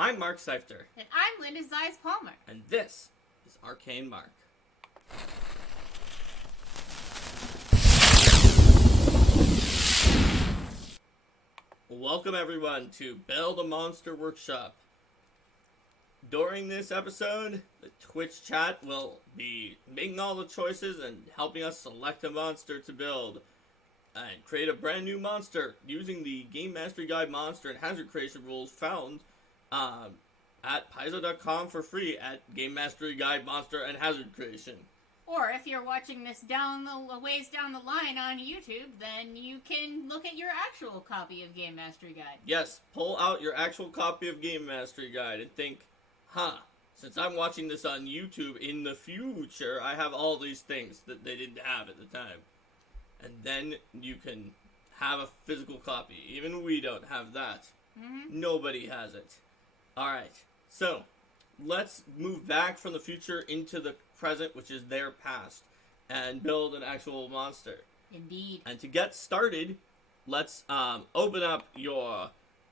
I'm Mark Seifter. And I'm Linda Zeiss Palmer. And this is Arcane Mark. Welcome everyone to Build a Monster Workshop. During this episode, the Twitch chat will be making all the choices and helping us select a monster to build and create a brand new monster using the Game Mastery Guide monster and hazard creation rules found at paizo.com for free at Game Mastery Guide monster and hazard creation. Or if you're watching this ways down the line on YouTube, then you can look at your actual copy of Game Mastery Guide. Yes, pull out your actual copy of Game Mastery Guide and think, since I'm watching this on YouTube in the future, I have all these things that they didn't have at the time. And then you can have a physical copy. Even we don't have that. Mm-hmm. Nobody has it. Alright, so let's move back from the future into the present, which is their past, and build an actual monster. Indeed. And to get started, let's open up your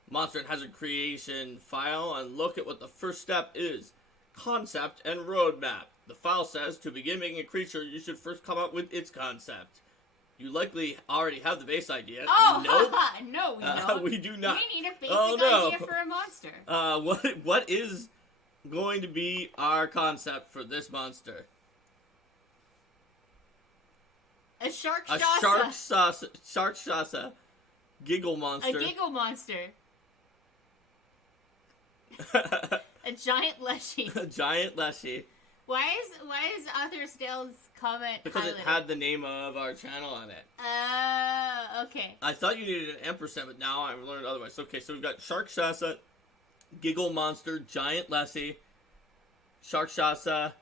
Monster and Hazard Creation file and look at what the first step is. Concept and roadmap. The file says, to begin making a creature, you should first come up with its concept. You likely already have the base idea. Oh, nope. No, we don't. We do not. We need a basic idea for a monster. What is going to be our concept for this monster? A Sharkshasa. A Sharkshasa. Giggle monster. A giggle monster. A giant leshy. A giant leshy. Why is Arthur Dale's comment because highlighted? It had the name of our channel on it. Okay. I thought you needed an ampersand, but now I've learned otherwise. Okay, so we've got Sharkshasa, Giggle Monster, Giant Leshy, Sharkshasa,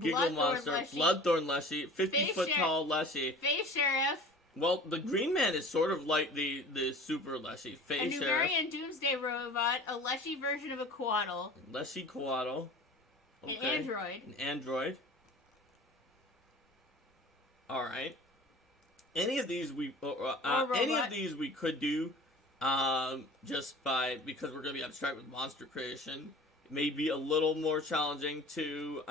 Giggle Monster, Bloodthorn Leshy, 50-foot tall Leshy. Face Sheriff. Well, the Green Man is sort of like the Super Leshy. Face Sheriff. A Numerian Doomsday Robot, a Leshy version of a Coatl. Leshy Coatl. Okay. An android. An android. Alright. Any of these we could do just because we're going to be abstract with monster creation. It may be a little more challenging to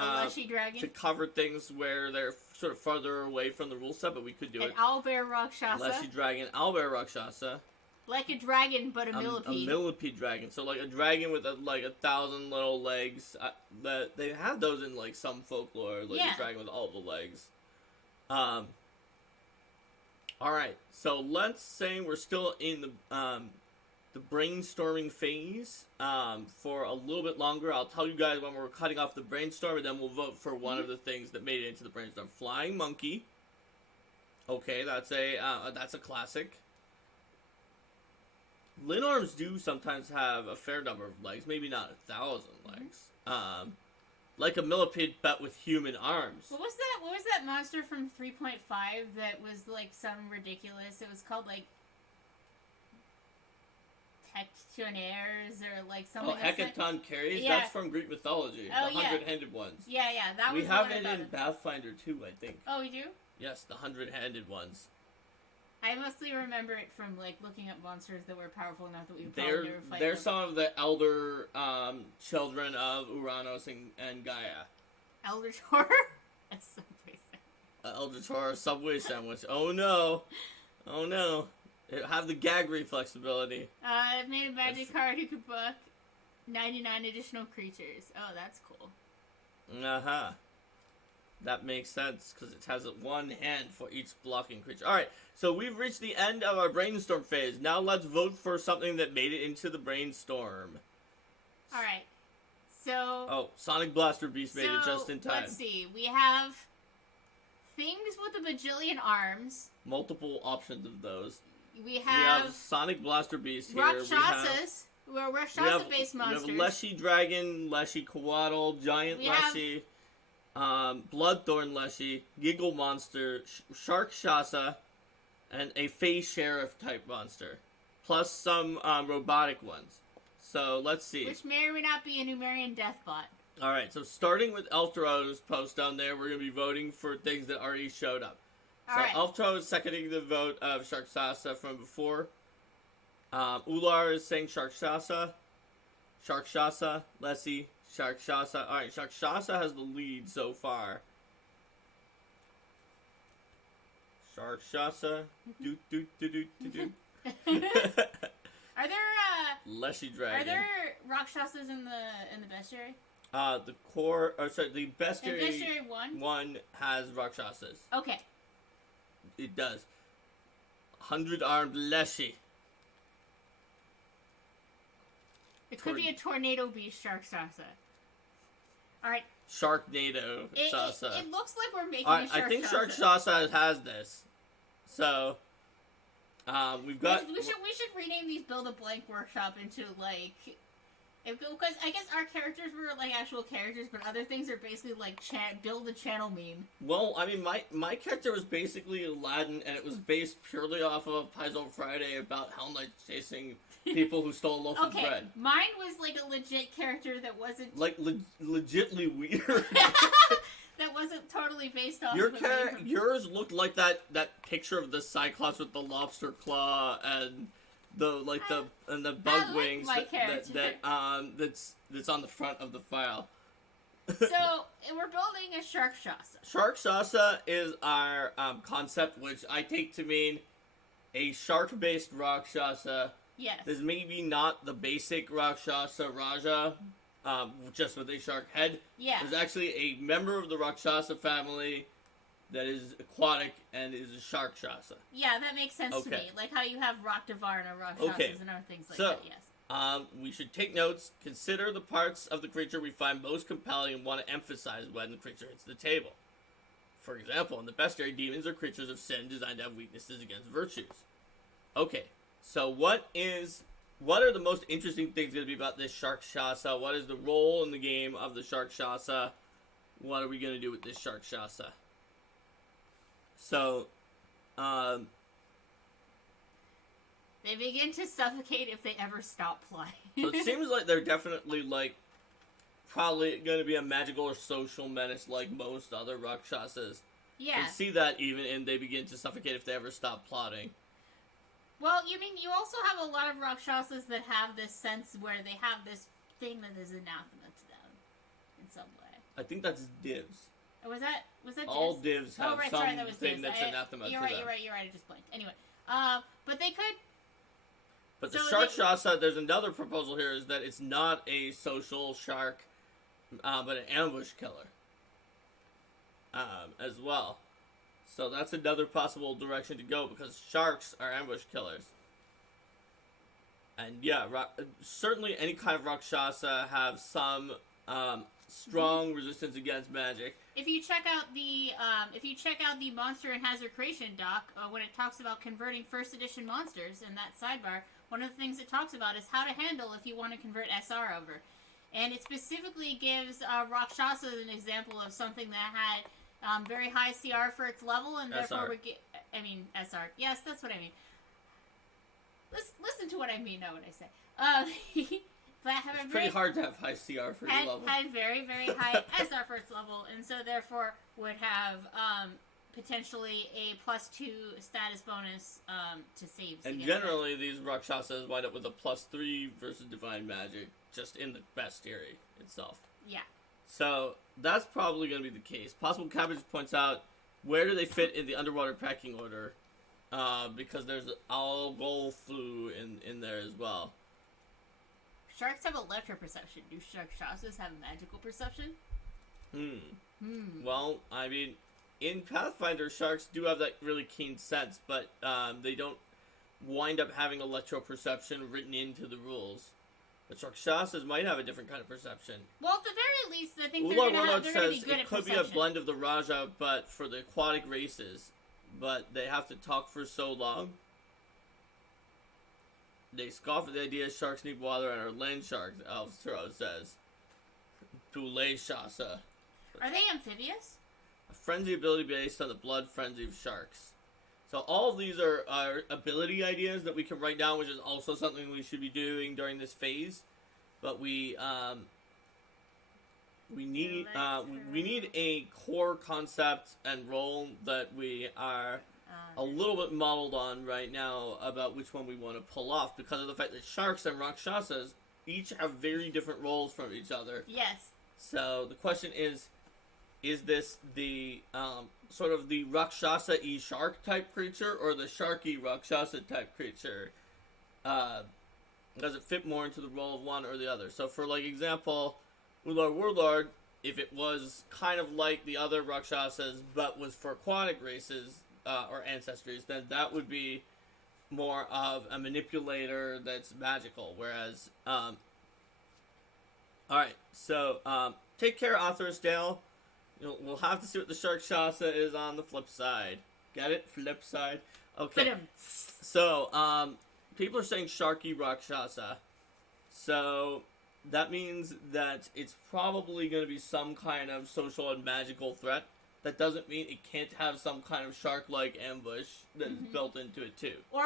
cover things where they're sort of farther away from the rule set, but we could do it. An owlbear Rakshasa. Leshy dragon, owlbear Rakshasa. Like a dragon, but a millipede. A millipede dragon. So like a dragon with 1,000 little legs. They have those in like some folklore, like a dragon with all the legs. Alright, so let's say we're still in the brainstorming phase for a little bit longer. I'll tell you guys when we're cutting off the brainstorm, and then we'll vote for one of the things that made it into the brainstorm. Flying monkey. Okay, that's a classic. Linorms do sometimes have a fair number of legs, maybe not 1,000 legs. Like a millipede, but with human arms. What was that monster from 3.5 that was like some ridiculous? It was called like Tectionaires or like something. Oh, Hecaton Carries? Yeah. That's from Greek mythology. Oh, the 100-handed ones. Yeah, that was. We have it in Pathfinder too, I think. Oh, we do? Yes, the 100-handed ones. I mostly remember it from like looking at monsters that were powerful enough that we would probably never fight. They're some of the elder children of Uranus and Gaia. Elder Tor? That's Subway sandwich. Elder Tor Subway sandwich. Oh no. Oh no. It have the gag reflex ability. It made a magic card who could book 99 additional creatures. Oh, that's cool. Uh-huh. That makes sense, because it has one hand for each blocking creature. Alright, so we've reached the end of our brainstorm phase. Now let's vote for something that made it into the brainstorm. Alright, so... Oh, Sonic Blaster Beast made it just in time. Let's see. We have things with a bajillion arms. Multiple options of those. We have Sonic Blaster Beast here. Rakshasas. We're Rakshasa-based monsters. We have Leshy Dragon, Leshy Coatl, Giant Leshy... Bloodthorn Leshy, Giggle Monster, Sharkshasa, and a Face Sheriff type monster. Plus some robotic ones. So, let's see. Which may or may not be a Numerian Deathbot. Alright, so starting with Elftro's post down there, we're going to be voting for things that already showed up. Elftro is seconding the vote of Sharkshasa from before. Ular is saying Sharkshasa. Sharkshasa, Lessie, Sharkshasa. Alright, Sharkshasa has the lead so far. Sharkshasa. Do do do do do do. Are there Leshy Dragon. Are there Rakshasas in the bestiary? The core, the bestiary, In bestiary 1 has Rakshasas. Okay. It does. 100-armed Leshy. It could be a tornado beast Sharkshasa. Alright. Sharknado Shasa. It looks like we're making a Alright, Sharkshasa. I think Sharkshasa has this. So, we've got... We should rename these Build a Blank Workshop into, like... Because I guess our characters were, like, actual characters, but other things are basically, like, build a channel meme. Well, I mean, my character was basically Aladdin, and it was based purely off of Paizo Friday about Hell Knights chasing people who stole a loaf of bread. Mine was, like, a legit character that wasn't... Like, legitly weird. That wasn't totally based off Yours looked like that picture of the Cyclops with the lobster claw and the bug wings that's on the front of the file. So we're building a Sharkshasa. Sharkshasa is our concept, which I take to mean a shark-based Rakshasa. Yes. There's maybe not the basic Rakshasa Raja, just with a shark head. Yeah. There's actually a member of the Rakshasa family that is aquatic and is a Sharkshasa. Yeah, that makes sense to me. Like how you have Raktavar and Rakshasas and other things like that, yes. We should take notes, consider the parts of the creature we find most compelling and want to emphasize when the creature hits the table. For example, in the bestiary, demons are creatures of sin designed to have weaknesses against virtues. Okay, so what are the most interesting things going to be about this Sharkshasa? What is the role in the game of the Sharkshasa? What are we going to do with this Sharkshasa? So, they begin to suffocate if they ever stop playing. So it seems like they're definitely, like, probably going to be a magical or social menace like most other Rakshasas. Yeah. You see that even in they begin to suffocate if they ever stop plotting. Well, you mean, you also have a lot of Rakshasas that have this sense where they have this thing that is anathema to them in some way. I think that's divs. Was that divs? All divs have something divs. that's anathema to them. You're right, I just blanked. Anyway, but they could... But the Sharkshasa, there's another proposal here, is that it's not a social shark, but an ambush killer. As well. So that's another possible direction to go, because sharks are ambush killers. And yeah, certainly any kind of Rakshasa have some strong resistance against magic. If you check out the Monster and Hazard Creation doc, when it talks about converting first edition monsters in that sidebar, one of the things it talks about is how to handle if you want to convert SR over. And it specifically gives Rakshasa an example of something that had very high CR for its level, and therefore would get... I mean, SR. Yes, that's what I mean. Listen to what I mean, not what I say. But it's pretty hard to have high CR for your level. Had very, very high SR for its level, and so therefore would have potentially a +2 status bonus to saves. And generally, these Rakshasas wind up with a +3 versus Divine Magic, just in the bestiary itself. Yeah. So, that's probably going to be the case. Possible Cabbage points out, where do they fit in the underwater pecking order? Because there's Algol Flu in there as well. Sharks have electro perception. Do Sharkshasas have magical perception? Well, I mean, in Pathfinder, sharks do have that really keen sense, but they don't wind up having electro perception written into the rules. But Sharkshasas might have a different kind of perception. Well, at the very least, I think they're going to be good at perception. It could be a blend of the Raja, but for the aquatic races. But they have to talk for so long. They scoff at the idea sharks need water and are land sharks, Alstro says. Pule Shasa. Are they amphibious? A frenzy ability based on the blood frenzy of sharks. So all of these are ability ideas that we can write down, which is also something we should be doing during this phase. But we need a core concept and role that we are a little bit modeled on right now about which one we want to pull off, because of the fact that sharks and Rakshasas each have very different roles from each other. Yes. So the question is this the sort of the Rakshasa-y shark type creature or the sharky Rakshasa type creature? Does it fit more into the role of one or the other? So for like example, Ullar Warlord, if it was kind of like the other Rakshasas but was for aquatic races or ancestries, then that would be more of a manipulator that's magical. Whereas, alright, so take care, Author's Dale. We'll have to see what the Sharkshasa is on the flip side. Get it? Flip side? Okay. So, people are saying Sharky Rakshasa. So, that means that it's probably going to be some kind of social and magical threat. That doesn't mean it can't have some kind of shark-like ambush that is built into it too. Or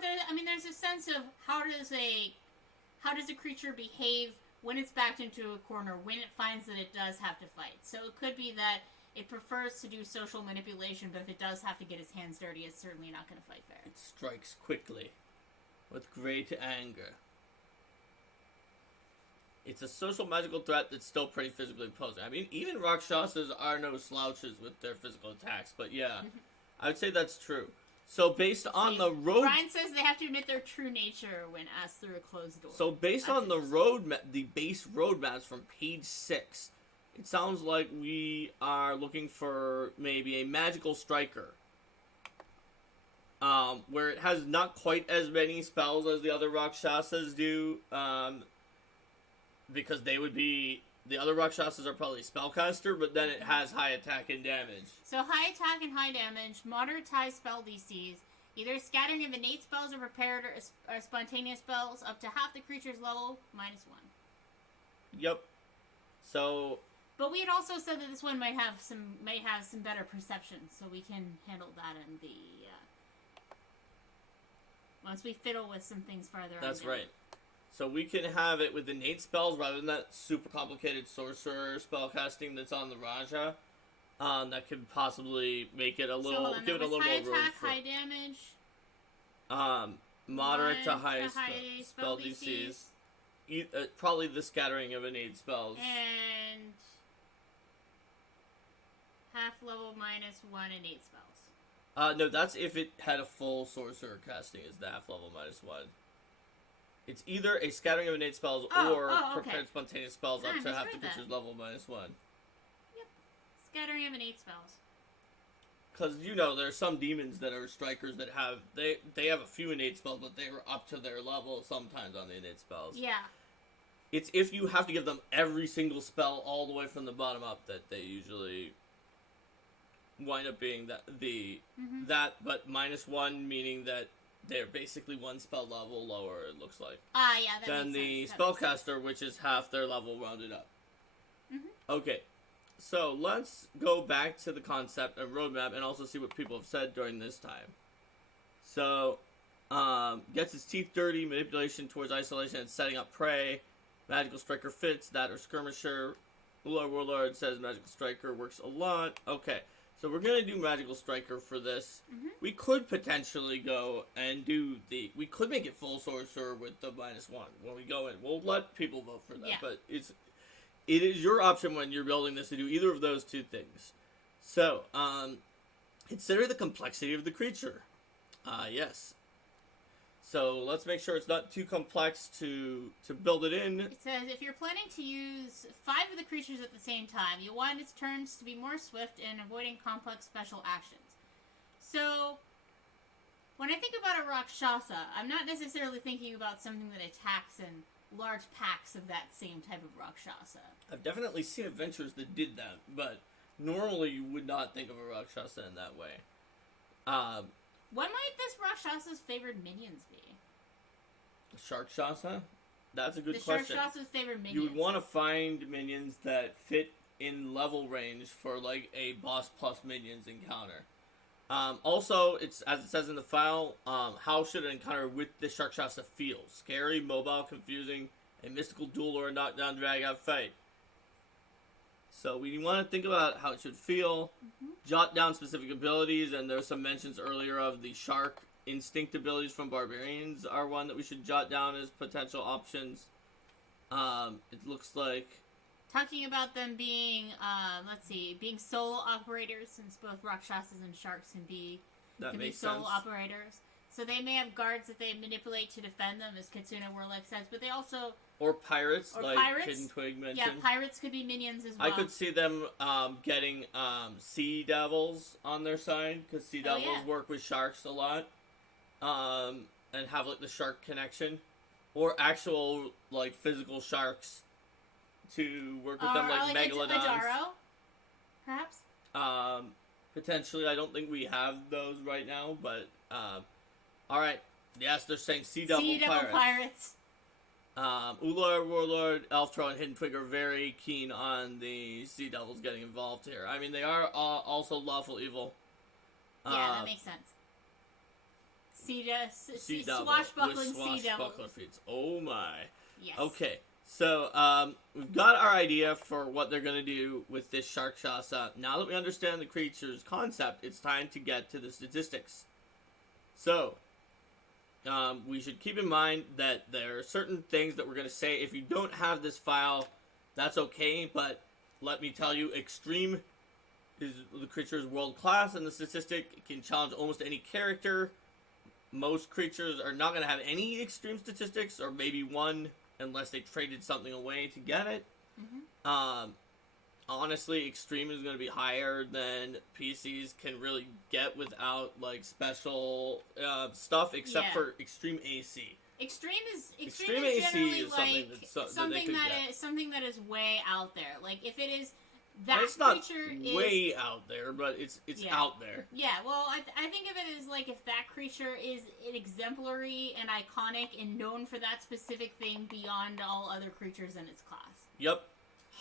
there, I mean, there's a sense of how does a creature behave when it's backed into a corner, when it finds that it does have to fight. So it could be that it prefers to do social manipulation, but if it does have to get its hands dirty, it's certainly not going to fight fair. It strikes quickly, with great anger. It's a social magical threat that's still pretty physically imposing. I mean, even Rakshasas are no slouches with their physical attacks, but yeah, I would say that's true. So based on the road... Brian says they have to admit their true nature when asked through a closed door. So based on the the base roadmaps from page 6, it sounds like we are looking for maybe a magical striker. Where it has not quite as many spells as the other Rakshasas do, because they would be... The other Rakshasas are probably spellcaster, but then it has high attack and damage. So high attack and high damage, moderate high spell DCs, either scattering of innate spells or prepared or spontaneous spells, up to half the creature's level, -1. Yep. So... But we had also said that this one might have some better perception, so we can handle that in the... once we fiddle with some things farther on. That's right. So we can have it with innate spells rather than that super complicated sorcerer spellcasting that's on the Raja. That could possibly make it a little, give it a little more room. High attack, for, high damage. Moderate to high spell DCs. Probably the scattering of innate spells. And half level -1 innate spells. No, that's if it had a full sorcerer casting is the half level -1. It's either a scattering of innate spells or prepared spontaneous spells up to half the creature's level -1. Yep. Scattering of innate spells. Because, there's some demons that are strikers that have... They have a few innate spells, but they were up to their level sometimes on the innate spells. Yeah. It's if you have to give them every single spell all the way from the bottom up that they usually wind up being that, but -1, meaning that they're basically one spell level lower, it looks like. Yeah, that than makes the sense. spellcaster, which is half their level rounded up. Okay, so let's go back to the concept and roadmap and also see what people have said during this time. So, gets his teeth dirty, manipulation towards isolation and setting up prey. Magical Striker fits, that or Skirmisher. Ullar Warlord says Magical Striker works a lot. Okay. So we're going to do Magical Striker for this. We could potentially go and do we could make it full sorcerer with the -1 when we go in. We'll let people vote for that, but it is your option when you're building this to do either of those two things. So, consider the complexity of the creature. Yes. So let's make sure it's not too complex to build it in. It says, if you're planning to use 5 of the creatures at the same time, you want its turns to be more swift in avoiding complex special actions. So, when I think about a Rakshasa, I'm not necessarily thinking about something that attacks in large packs of that same type of Rakshasa. I've definitely seen adventures that did that, but normally you would not think of a Rakshasa in that way. What might this Rakshasa's favorite minions be? Sharkshasa? That's a good question. The Sharkshasa's favorite minions. You would want to find minions that fit in level range for like a boss plus minions encounter. Also, it's as it says in the file, how should an encounter with the Sharkshasa feel? Scary, mobile, confusing, a mystical duel, or a knockdown drag out fight. So we want to think about how it should feel, jot down specific abilities, and there's some mentions earlier of the shark instinct abilities from barbarians are one that we should jot down as potential options. It looks like Talking about them being, being solo operators, since both Rakshasas and sharks can be solo operators. So they may have guards that they manipulate to defend them, as Katsuna Warlife says, but they also... Or pirates, Hidden Twig mentioned. Yeah, pirates could be minions as well. I could see them getting sea devils on their side, because sea devils work with sharks a lot, and have, like, the shark connection. Or actual, like, physical sharks to work with them, like megalodons. Adaro, perhaps? Potentially. I don't think we have those right now, but, alright. Yes, they're saying Sea Devil Pirates. Ular, Warlord, Elftro, and Hidden Twig are very keen on the Sea Devils getting involved here. I mean, they are also lawful evil. Yeah, that makes sense. Swashbuckling Sea Devils. Feats. Oh my. Yes. Okay, so we've got our idea for what they're going to do with this Sharkshasa. Now that we understand the creature's concept, it's time to get to the statistics. So, we should keep in mind that there are certain things that we're going to say. If you don't have this file, that's okay, but let me tell you, Extreme is the creature's world class, and the statistic can challenge almost any character. Most creatures are not going to have any extreme statistics, or maybe one, unless they traded something away to get it. Mm-hmm. Honestly, extreme is going to be higher than PCs can really get without, like, special stuff, except for extreme AC. Extreme is generally is like something that is way out there. Like, if it is that creature is way out there, but it's out there. Yeah, well, I think of it as, like, if that creature is exemplary and iconic and known for that specific thing beyond all other creatures in its class. Yep.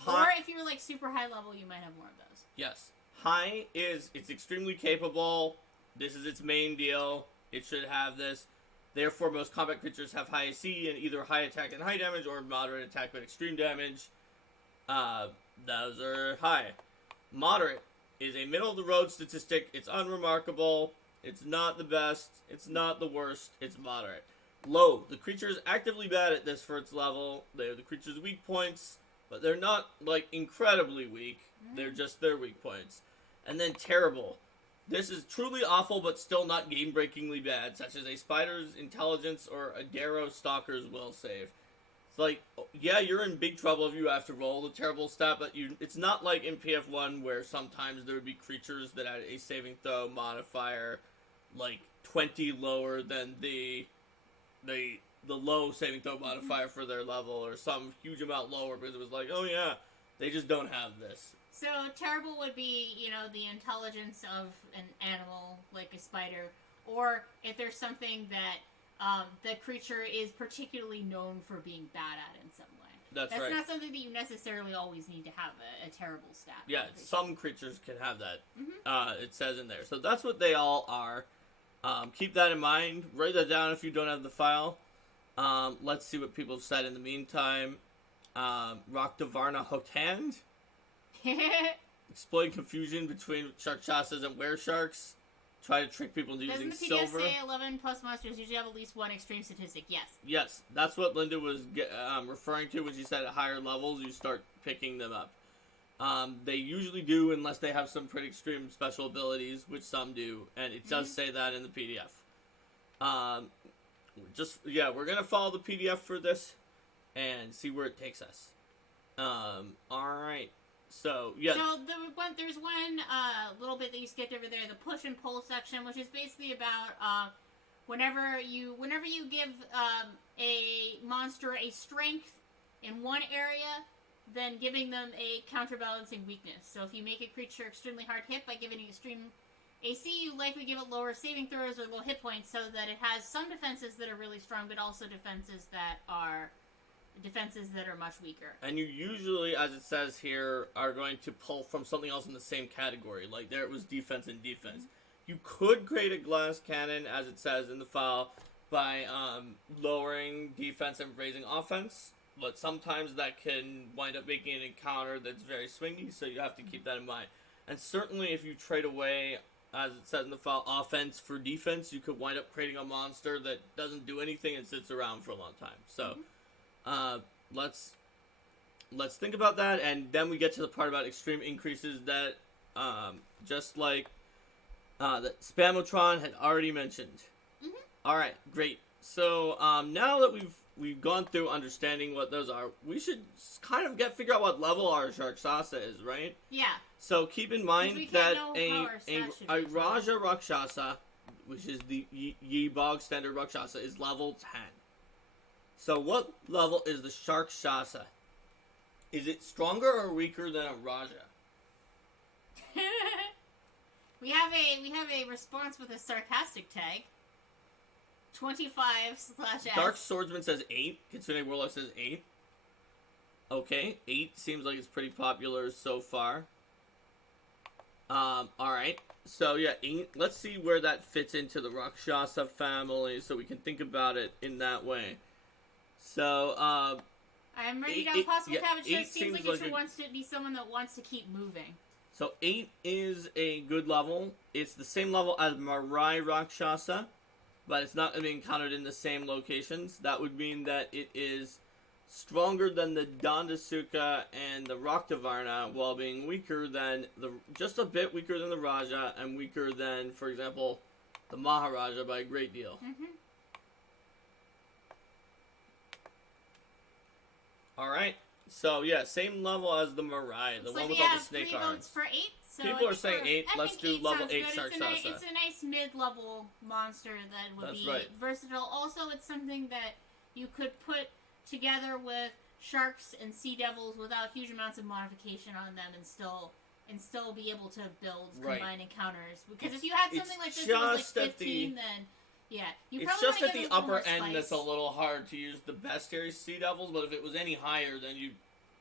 Or if you're, like, super high level, you might have more of those. Yes. High it's extremely capable. This is its main deal. It should have this. Therefore, most combat creatures have high AC and either high attack and high damage or moderate attack but extreme damage. Those are high. Moderate is a middle-of-the-road statistic. It's unremarkable. It's not the best. It's not the worst. It's moderate. Low. The creature is actively bad at this for its level. They're the creature's weak points, but they're not, like, incredibly weak. They're just their weak points. And then terrible. This is truly awful, but still not game-breakingly bad, such as a spider's intelligence or a Darrow stalker's will save. It's like, yeah, you're in big trouble if you have to roll the terrible stat, but it's not like in PF1 where sometimes there would be creatures that had a saving throw modifier, like, 20 lower than the low saving throw modifier for their level, or some huge amount lower, because it was like, oh yeah, they just don't have this. So, terrible would be, the intelligence of an animal, like a spider, or if there's something that the creature is particularly known for being bad at in some way. That's right. Not something that you necessarily always need to have a terrible stat. Yeah, some creatures can have that. Mm-hmm. It says in there. So that's what they all are. Keep that in mind. Write that down if you don't have the file. Let's see what people have said in the meantime. Raktavarna Hotand. Exploit confusion between Sharkshasas and weresharks. Try to trick people into using silver. Doesn't the PDF say 11 plus monsters usually have at least one extreme statistic? Yes. Yes, that's what Linda was referring to when she said at higher levels you start picking them up. They usually do unless they have some pretty extreme special abilities, which some do, and it does say that in the PDF. We're gonna follow the PDF for this and see where it takes us. Alright. So, yeah. So, there's one little bit that you skipped over there, the push and pull section, which is basically about whenever you give a monster a strength in one area, then giving them a counterbalancing weakness. So, if you make a creature extremely hard hit by giving it extreme AC, you likely give it lower saving throws or low hit points so that it has some defenses that are really strong, but also defenses that are much weaker. And you usually, as it says here, are going to pull from something else in the same category. Like there it was defense and defense. Mm-hmm. You could create a glass cannon, as it says in the file, by lowering defense and raising offense. But sometimes that can wind up making an encounter that's very swingy, so you have to keep that in mind. And certainly if you trade away, as it says in the file, offense for defense, you could wind up creating a monster that doesn't do anything and sits around for a long time. So... let's think about that, and then we get to the part about extreme increases that, just like that Spamotron had already mentioned. Mhm. All right, great. So now that we've gone through understanding what those are, we should kind of figure out what level our Sharkshasa is, right? Yeah. So keep in 'Cause mind we can't that know a how our stats should be. Raja Rakshasa, which is the Yi Bog standard Rakshasa, is level 10. So what level is the Sharkshasa? Is it stronger or weaker than a Raja? We have a response with a sarcastic tag. 25/S. Dark Swordsman says 8. Kitsune Warlock says 8. Okay, 8 seems like it's pretty popular so far. Alright. So yeah, 8. Let's see where that fits into the Rakshasa family so we can think about it in that way. So, I'm ready down possible cabbage. eight Seems seems like like it a- wants to be someone that wants to keep moving. So 8 is a good level. It's the same level as Marai Rakshasa, but it's not going to be encountered in the same locations. That would mean that it is stronger than the Dandasuka and the Raktavarna, while being weaker than just a bit weaker than the Raja, and weaker than, for example, the Maharaja by a great deal. Mm-hmm. Alright, so yeah, same level as the Marai, the one with all the snake three arms. votes for 8. So People I are think saying 8. I Let's think do level sounds 8 good. Sharkshasa. It's a nice mid-level monster that would That's be right. versatile. Also, it's something that you could put together with sharks and sea devils without huge amounts of modification on them, and still be able to build Right. combined encounters. Because if you had something like this that was just like at the- 15, then yeah, you It's probably just want at to the give it a little upper more end spice. that's a little hard to use the bestiary sea devils, but if it was any higher, then you'd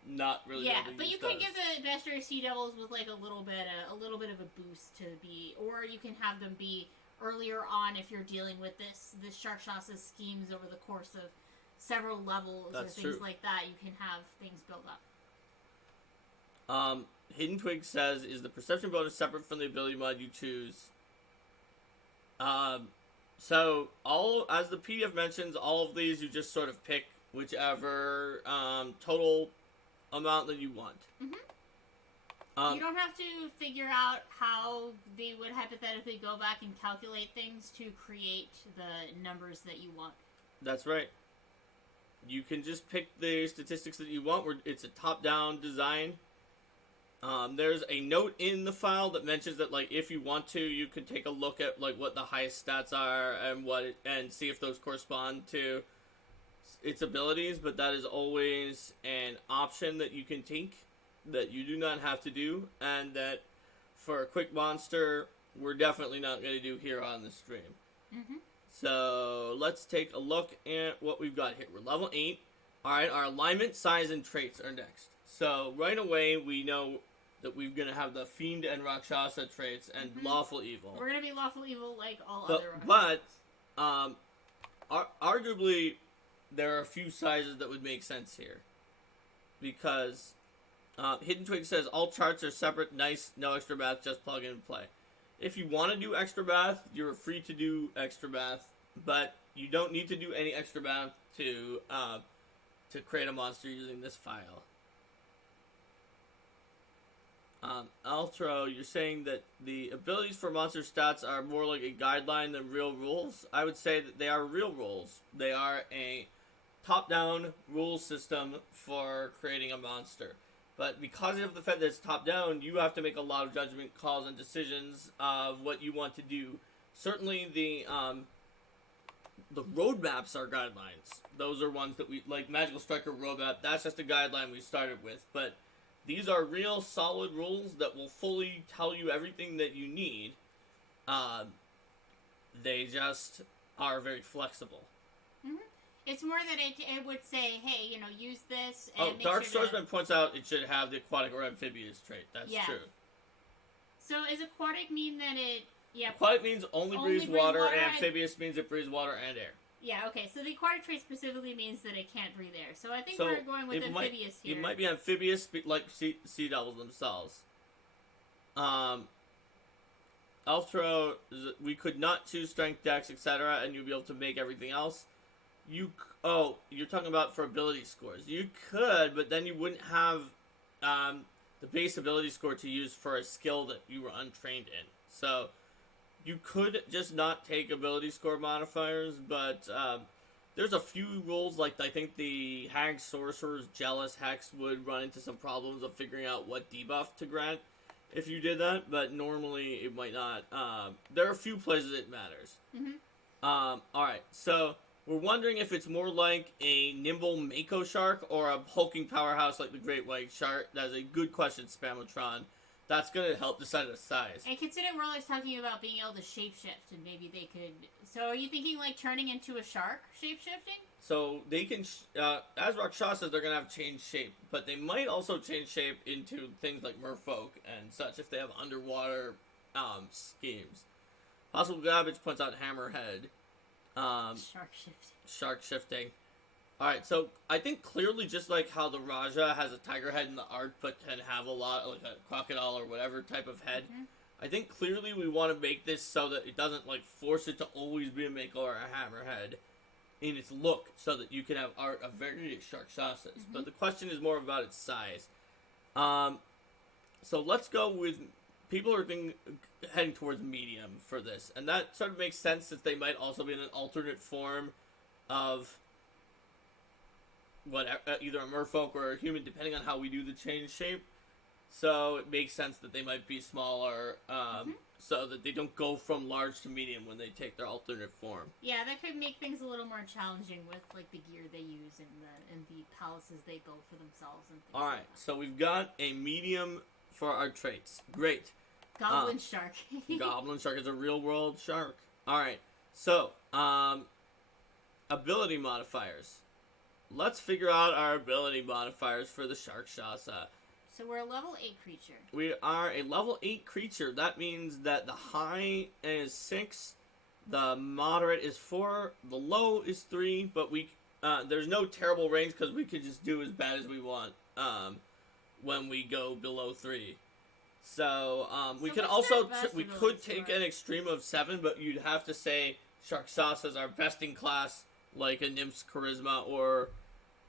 not really Yeah, be able to but use you could those. give the bestiary sea devils with like a little bit of a boost to be, or you can have them be earlier on if you're dealing with this Sharkshasa schemes over the course of several levels That's or things true. like that. You can have things build up. Hidden Twig says, is the perception bonus separate from the ability mod you choose? So, as the PDF mentions, all of these you just sort of pick whichever total amount that you want. You don't have to figure out how they would hypothetically go back and calculate things to create the numbers that you want. That's right. You can just pick the statistics that you want. It's a top-down design. There's a note in the file that mentions that, like, if you want to, you can take a look at like what the highest stats are and see if those correspond to its abilities. But that is always an option that you can take, that you do not have to do, and that for a quick monster, we're definitely not going to do here on the stream. Mm-hmm. So let's take a look at what we've got here. We're level 8. Alright, our alignment, size, and traits are next. So right away, we know that we're going to have the Fiend and Rakshasa traits and Lawful Evil. We're going to be lawful evil like all But, other arguably, there are a few sizes that would make sense here. Because Hidden Twig says, all charts are separate, nice, no extra math, just plug in and play. If you want to do extra math, you're free to do extra math, but you don't need to do any extra math to create a monster using this file. Altro, you're saying that the abilities for monster stats are more like a guideline than real rules. I would say that they are real rules. They are a top-down rule system for creating a monster. But because of the fact that it's top-down, you have to make a lot of judgment calls and decisions of what you want to do. Certainly the roadmaps are guidelines. Those are ones that we, like Magical Striker roadmap, that's just a guideline we started with. But these are real solid rules that will fully tell you everything that you need. They just are very flexible. Mm-hmm. It's more that it would say, hey, use this. And make Dark sure Swordsman points out it should have the aquatic or amphibious trait. That's true. So is aquatic mean that it... Yeah. Aquatic means only breathes water, and and amphibious means it breathes water and air. Yeah, okay, so the aquatic trait specifically means that it can't breathe air. So I think we're going with amphibious here. It might be amphibious, like sea devils themselves. Altro, we could not choose strength, dex, etc., and you'll be able to make everything else. Oh, you're talking about for ability scores. You could, but then you wouldn't have the base ability score to use for a skill that you were untrained in. So you could just not take ability score modifiers, but there's a few rules, like I think the Hag Sorcerer's Jealous Hex would run into some problems of figuring out what debuff to grant if you did that, but normally it might not. There are a few places it matters. Alright, so we're wondering if it's more like a nimble Mako Shark or a hulking powerhouse like the Great White Shark. That's a good question, Spamatron. That's going to help decide the size. And consider we're always talking about being able to shapeshift, and maybe they could... So are you thinking, like, turning into a shark shapeshifting? So they can... as Rakshasas, they're going to have changed shape, but they might also change shape into things like merfolk and such if they have underwater schemes. Possible Garbage points out Hammerhead. Shark shifting. Alright, so I think clearly just like how the Raja has a tiger head in the art but can have a lot, like a crocodile or whatever type of head, I think clearly we want to make this so that it doesn't like force it to always be a Mako or a Hammerhead in its look, so that you can have art of various Sharkshasas. But the question is more about its size. So let's go with... People are heading towards medium for this, and that sort of makes sense since they might also be in an alternate form of either a merfolk or a human, depending on how we do the change shape. So it makes sense that they might be smaller, so that they don't go from large to medium when they take their alternate form. Yeah, that could make things a little more challenging with like the gear they use and the palaces they build for themselves and things. All right, so we've got a medium for our traits. Great. Goblin shark. Goblin shark is a real world shark. Alright, so, ability modifiers. Let's figure out our ability modifiers for the Sharkshasa. So we're a level 8 creature. We are a level 8 creature. That means that the high is 6, the moderate is 4, the low is 3, but there's no terrible range because we could just do as bad as we want when we go below 3. So, we could also, we could take an extreme of 7, but you'd have to say Sharksasas are best in class, like a Nymph's Charisma or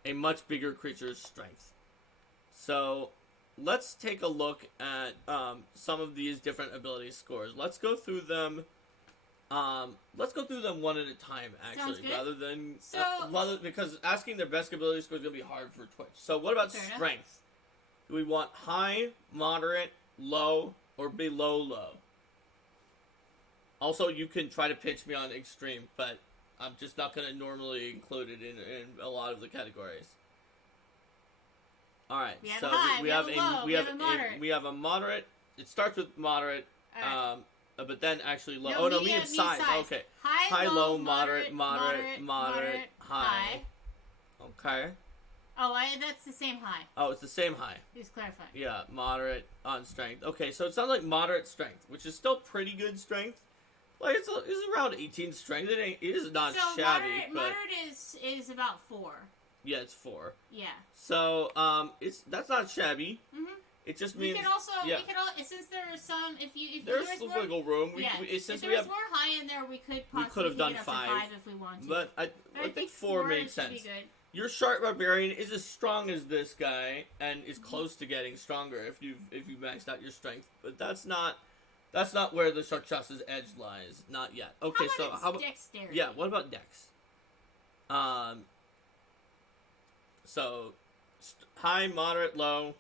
a much bigger creature's Strength. So, let's take a look at some of these different ability scores. Let's go through them. Let's go through them one at a time, actually, rather than because asking their best ability score is gonna be hard for Twitch. So, what about Strength? Do we want high, moderate, low, or below low? Also, you can try to pitch me on extreme, but I'm just not going to normally include it in a lot of the categories. Alright, so we have a moderate. It starts with moderate, but then actually low. Oh no, medium size. Okay. High, low, moderate, high. Okay. Oh, that's the same high. Oh, it's the same high. Just clarifying. Yeah, moderate on strength. Okay, so it sounds like moderate strength, which is still pretty good strength. Like, it's around 18 strength. It is not shabby. Moderate is about 4. Yeah, it's 4. Yeah. So, that's not shabby. It just means... We can also, since there are some, if there's some wiggle room. If there was more high in there, we could possibly have done 5 if we wanted. But I think 4 makes sense. Be good. Your Shark Barbarian is as strong as this guy, and is close to getting stronger if you maxed out your strength. But that's not where the Sharkshasa's edge lies. Not yet. Okay, how about Dexterity? Yeah, what about Dex? So high, moderate, low,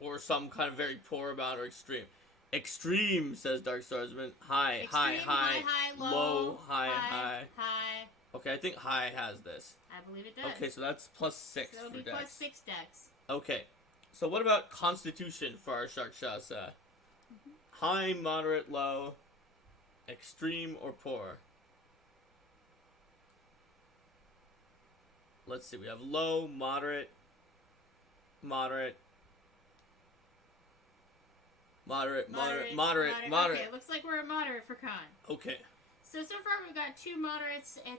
or some kind of very poor amount, or extreme. Extreme, says Dark Swordsman. High, high, low, high. Okay, I think high has this. I believe it does. Okay, so that's +6 so it'll for be Dex. +6 Dex. Okay, so what about Constitution for our Sharkshasa? High, moderate, low, extreme, or poor? Let's see, we have low, moderate. Okay, it looks like we're a moderate for con. Okay. So far we've got 2 moderates, and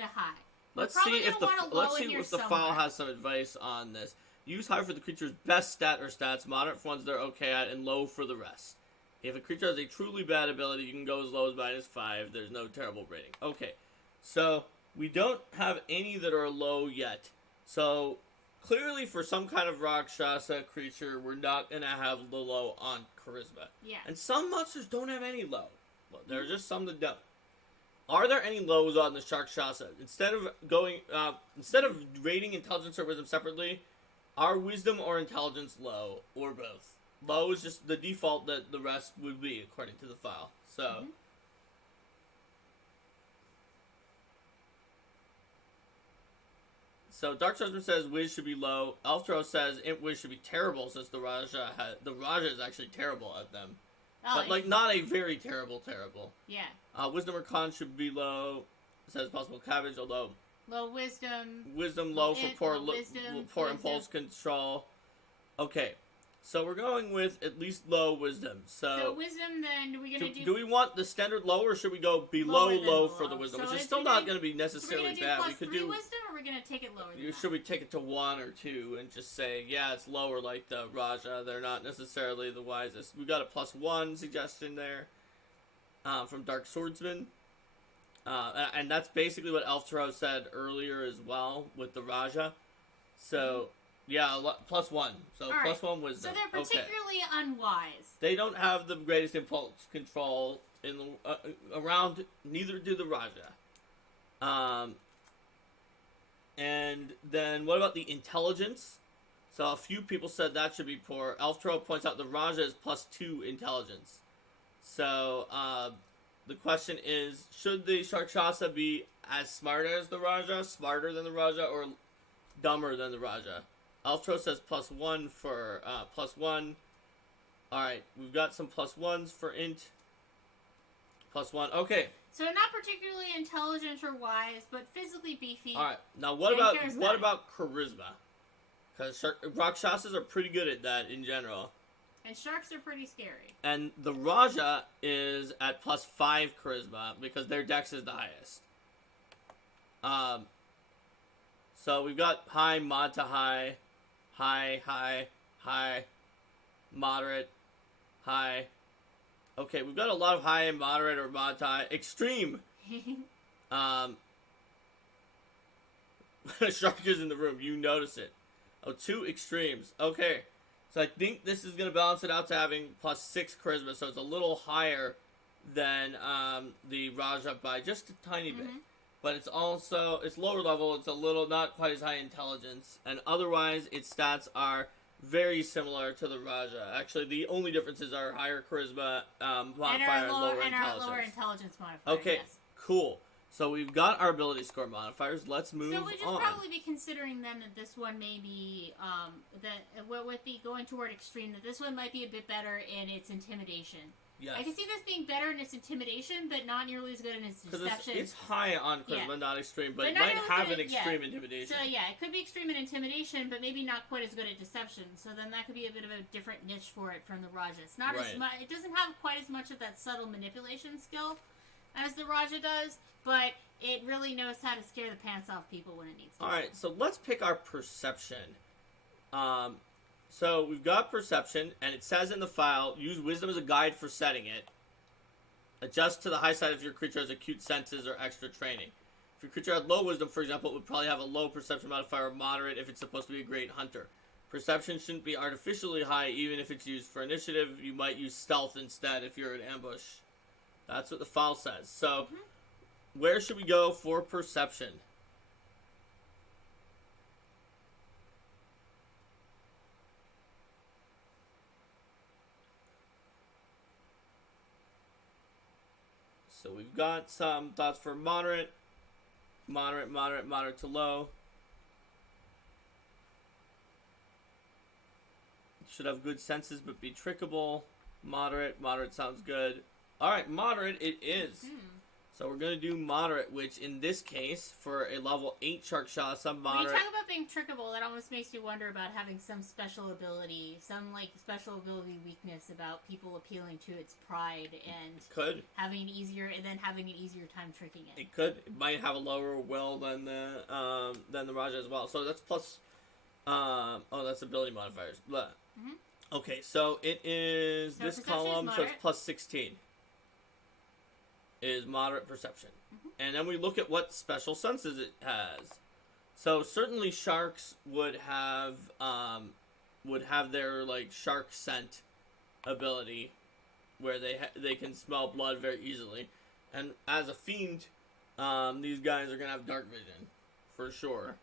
a high. Let's see if the file has some advice on this. Use high for the creature's best stat or stats, moderate for ones they're okay at, and low for the rest. If a creature has a truly bad ability, you can go as low as -5. There's no terrible rating. Okay, so We don't have any that are low yet. So, clearly for some kind of Rakshasa creature, we're not going to have the low on Charisma. Yeah. And some monsters don't have any low. Well, there are just some that don't. Are there any lows on the Sharkshasa? Instead of rating intelligence or wisdom separately, are wisdom or intelligence low, or both? Low is just the default that the rest would be, according to the file. So... Mm-hmm. So Dark Swordsman says Wiz should be low. Elftro says Wiz should be terrible since the Raja is actually terrible at them. Oh, But like not a very terrible. Yeah. Wisdom or Con should be low. Says possible cabbage, although Low wisdom. Wisdom low for poor wisdom. impulse control. Okay. So we're going with at least low wisdom. So wisdom, then we're gonna do we want the standard low, or should we go below low for the wisdom, So which is if still we not do- going to be So we're necessarily gonna do bad. plus We could 3 do. wisdom, or we're gonna take it lower than that? Should we take it to 1 or 2 and just say, yeah, it's lower like the Raja? They're not necessarily the wisest. We got a +1 suggestion there from Dark Swordsman. And that's basically what Elftro said earlier as well with the Raja. So, yeah, +1. So, All right. +1 wisdom. So they're particularly unwise. They don't have the greatest impulse control in the, around, neither do the Raja. And then what about the intelligence? So a few people said that should be poor. Elftro points out the Raja is +2 intelligence. So the question is, should the Sharkshasa be as smart as the Raja, smarter than the Raja, or dumber than the Raja? Elftro says +1 for +1. Alright, we've got some +1s for int. +1. Okay. So not particularly intelligent or wise, but physically beefy. Alright, now what about charisma? Because Rakshasas are pretty good at that in general. And sharks are pretty scary. And the Raja is at +5 charisma because their dex is the highest. So we've got high, mod to high, high, moderate, high. Okay, we've got a lot of high and moderate or mod to high. Extreme! Shark is in the room, you notice it. Oh, 2 extremes. Okay, so I think this is going to balance it out to having +6 charisma, so it's a little higher than the Raja by just a tiny bit. But it's also, it's lower level, it's a little, not quite as high intelligence, and otherwise its stats are very similar to the Raja. Actually, the only differences are higher charisma modifier and lower intelligence. Our lower intelligence modifier, okay, yes. Cool. So we've got our ability score modifiers. Let's move on. So we should probably be considering then that this one may be, with the going toward extreme, that this one might be a bit better in its intimidation. Yes. I can see this being better in its intimidation, but not nearly as good in its deception. It's high on charisma, not extreme, but it not might really have good an extreme intimidation. So yeah, it could be extreme in intimidation, but maybe not quite as good at deception. So then that could be a bit of a different niche for it from the Raja. It's not as much. It doesn't have quite as much of that subtle manipulation skill as the Raja does, but it really knows how to scare the pants off people when it needs to. All right, so let's pick our perception. So we've got perception, and it says in the file, use wisdom as a guide for setting it. Adjust to the high side if your creature has acute senses or extra training. If your creature has low wisdom, for example, it would probably have a low perception modifier or moderate if it's supposed to be a great hunter. Perception shouldn't be artificially high even if it's used for initiative. You might use stealth instead if you're in ambush. That's what the file says. So, where should we go for perception? So we've got some thoughts for moderate to low. Should have good senses but be trickable. Moderate sounds good. Alright, moderate it is. So we're going to do moderate, which in this case, for a level 8 Sharkshasa, moderate... When you talk about being trickable, that almost makes you wonder about having some special ability, special ability weakness about people appealing to its pride and having an easier time tricking it. It could. It might have a lower will than the Raja as well. So that's plus... that's ability modifiers. Blah. Okay, so it is this column, so it's plus 16. is moderate perception. And then we look at what special senses it has. So certainly sharks would have their like shark scent ability, where they can smell blood very easily. And as a fiend, these guys are gonna have dark vision, for sure.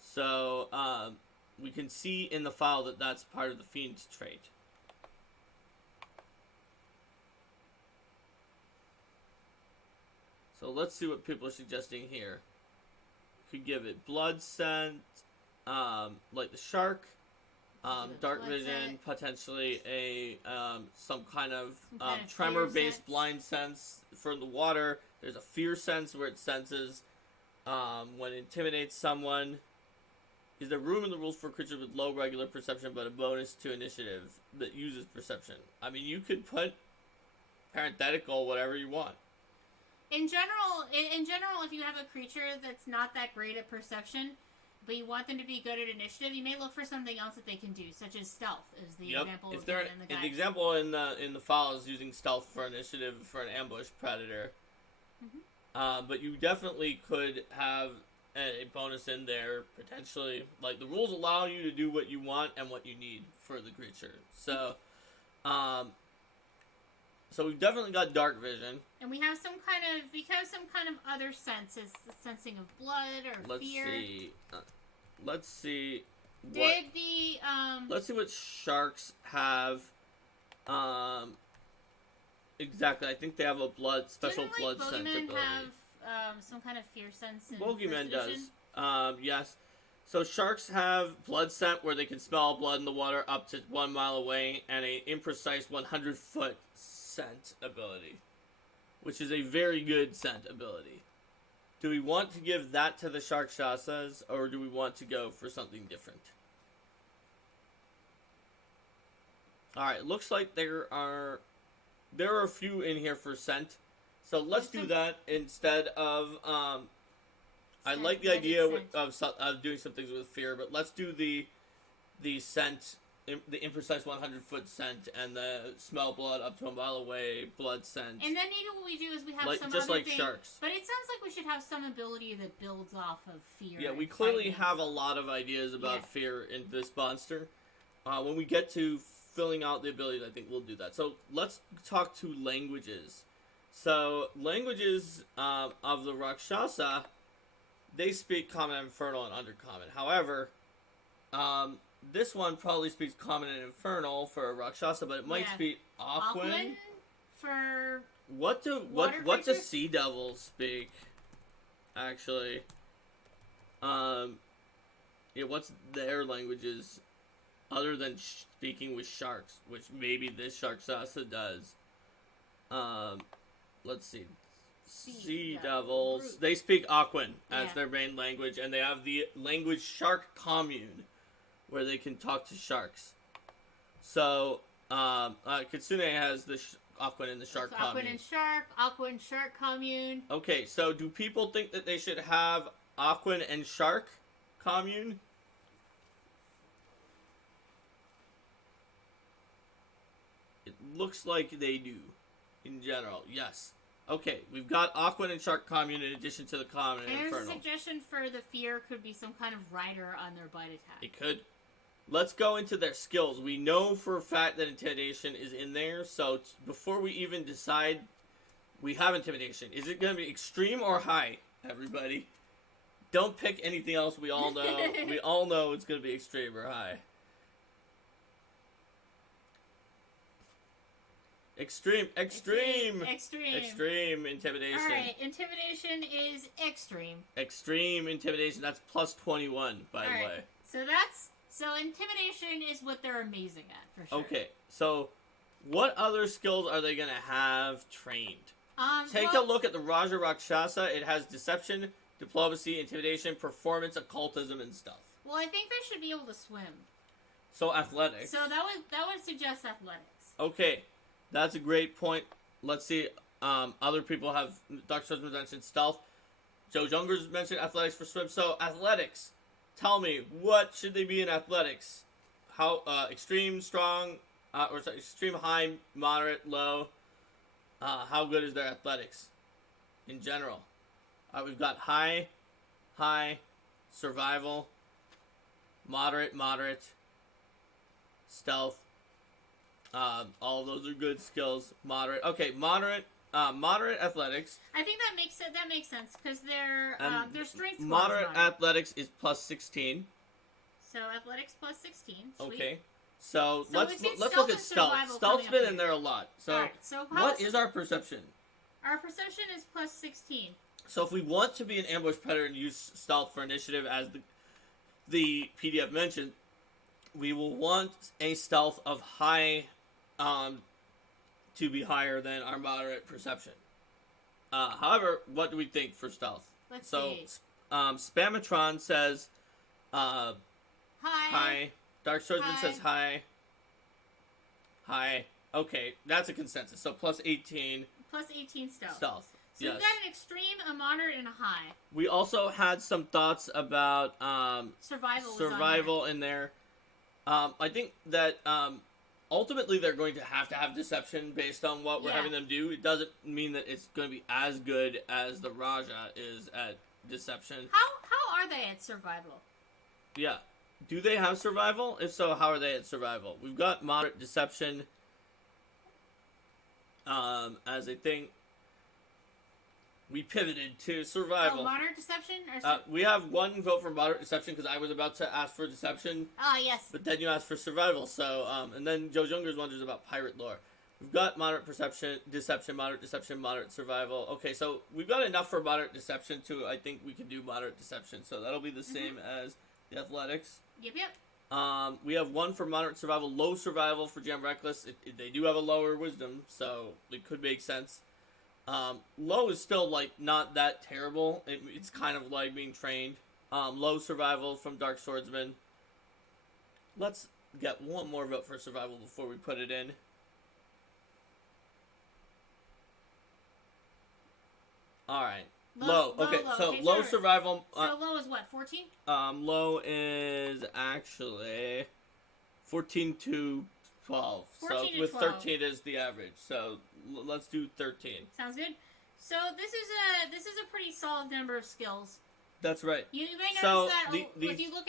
So we can see in the file that that's part of the fiend's trait. So let's see what people are suggesting here. Could give it blood scent, like the shark, dark vision, scent. Potentially a some kind of tremor-based blind sense for the water. There's a fear sense where it senses when it intimidates someone. Is there room in the rules for creatures with low regular perception but a bonus to initiative that uses perception? I mean, you could put parenthetical whatever you want. In general, if you have a creature that's not that great at perception, but you want them to be good at initiative, you may look for something else that they can do, such as stealth, is the example if given they're in the guide. the example in the file is using stealth for initiative for an ambush predator. But you definitely could have a bonus in there potentially. Like the rules allow you to do what you want and what you need for the creature. So, so we've definitely got dark vision. And we have some kind of other senses, the sensing of blood or fear. Let's see. Let's see what sharks have. Exactly. I think they have a special blood scent ability. Have some kind of fear sense. Bogeyman does. Yes. So sharks have blood scent where they can smell blood in the water up to 1 mile away, and an imprecise 100-foot scent ability, which is a very good scent ability. Do we want to give that to the Sharkshasas, or do we want to go for something different? Alright, looks like there are a few in here for scent. So let's do that instead of, I like the idea of doing some things with fear, but let's do the scent, the imprecise 100-foot scent, and the smell blood up to 1 mile away blood scent. And then maybe what we do is we have some just other like thing, sharks. But it sounds like we should have some ability that builds off of fear. Yeah, we clearly have a lot of ideas about fear in this monster. When we get to filling out the abilities, I think we'll do that. So let's talk to languages. So languages of the Rakshasa, they speak Common, Infernal, and Undercommon. However, this one probably speaks Common and Infernal for a Rakshasa, but it might speak Aquan. For what do sea devils speak? Actually, what's their languages other than speaking with sharks, which maybe this Sharkshasa does? Let's see. Sea devils. They speak Aquan as their main language, and they have the language Shark Commune, where they can talk to sharks. So, Kitsune has the Aquan and the Shark Commune. Aquan and Shark Commune. Okay, so do people think that they should have Aquan and Shark Commune? It looks like they do, in general, yes. Okay, we've got Aquan and Shark Commune in addition to the Common and Infernal. And a suggestion for the fear could be some kind of rider on their bite attack. It could. Let's go into their skills. We know for a fact that Intimidation is in there, so before we even decide, we have Intimidation. Is it going to be extreme or high, everybody? Don't pick anything else. We all know. We all know it's going to be extreme or high. Extreme Intimidation. Alright, Intimidation is extreme. Extreme Intimidation, that's plus 21, by the way. So Intimidation is what they're amazing at, for sure. Okay, so what other skills are they going to have trained? Take a look at the Raja Rakshasa. It has Deception, Diplomacy, Intimidation, Performance, Occultism, and stuff. Well, I think they should be able to swim. So Athletics. So that would suggest Athletics. Okay. That's a great point. Let's see. Other people have. Dr. Swordsman mentioned Stealth. Joe Junger's mentioned Athletics for swim. So Athletics. Tell me, what should they be in Athletics? How extreme, strong, extreme, high, moderate, low. How good is their Athletics? in general. We've got high, survival, moderate, stealth. All of those are good skills. Moderate athletics. I think that makes sense because their strength. Moderate athletics is plus 16. So athletics plus 16. Sweet. Okay. So let's stealth look at and stealth. survival Stealth's coming been up in here. there a lot. So, Alright, so what is our perception? Our perception is plus 16. So if we want to be an ambush predator and use stealth for initiative, as the PDF mentioned, we will want a stealth of high, to be higher than our moderate perception. However, what do we think for stealth? Let's see. Spamatron says, High. Dark Swordsman says high. Okay, that's a consensus. So plus 18. Plus 18 stealth. So Yes. we've got an extreme, a moderate, and a high. We also had some thoughts about survival in there. I think that ultimately they're going to have deception based on what we're having them do. It doesn't mean that it's going to be as good as the Raja is at deception. How are they at survival? Yeah. Do they have survival? If so, how are they at survival? We've got moderate deception as a thing. We pivoted to survival. Oh, moderate deception? Or we have one vote for moderate deception because I was about to ask for deception. Ah, yes. But then you asked for survival. So, and then Joe Junger's wonders about pirate lore. We've got moderate deception, moderate survival. Okay, so we've got enough for moderate deception to, I think we can do moderate deception. So that'll be the same as the athletics. Yep. We have one for moderate survival, low survival for Gem Reckless. They do have a lower wisdom, so it could make sense. Low is still, like, not that terrible. It's kind of like being trained. Low survival from Dark Swordsman. Let's get one more vote for survival before we put it in. Alright. Low. Okay, so low survival. So low is what, 14? Low is actually 14 to 12. 14 so to with 12. 13 is the average. So let's do 13. Sounds good. So this is a pretty solid number of skills. That's right. You may notice that if you look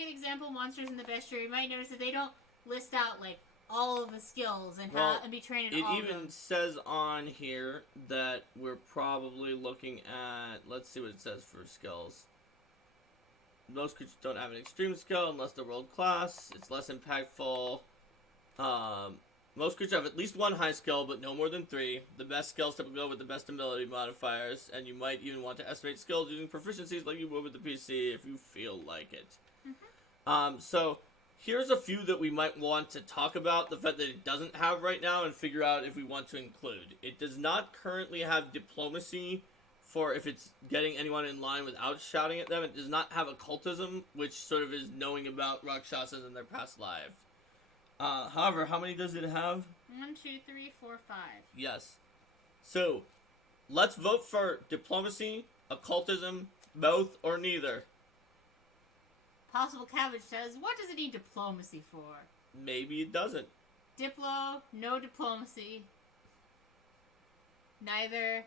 at example monsters in the bestiary, you might notice that they don't list out like all of the skills and be trained in all of them. It even says on here that we're probably looking at, let's see what it says for skills. Most creatures don't have an extreme skill unless they're world class. It's less impactful. Most creatures have at least one high skill, but no more than 3. The best skills typically go with the best ability modifiers, and you might even want to estimate skills using proficiencies like you would with the PC if you feel like it. So here's a few that we might want to talk about, the fact that it doesn't have right now, and figure out if we want to include. It does not currently have diplomacy for if it's getting anyone in line without shouting at them. It does not have occultism, which sort of is knowing about Rakshasas in their past lives. However, how many does it have? 1, 2, 3, 4, 5. Yes. So, let's vote for diplomacy, occultism, both, or neither. Possible Cabbage says, what does it need diplomacy for? Maybe it doesn't. Diplo, no diplomacy. Neither.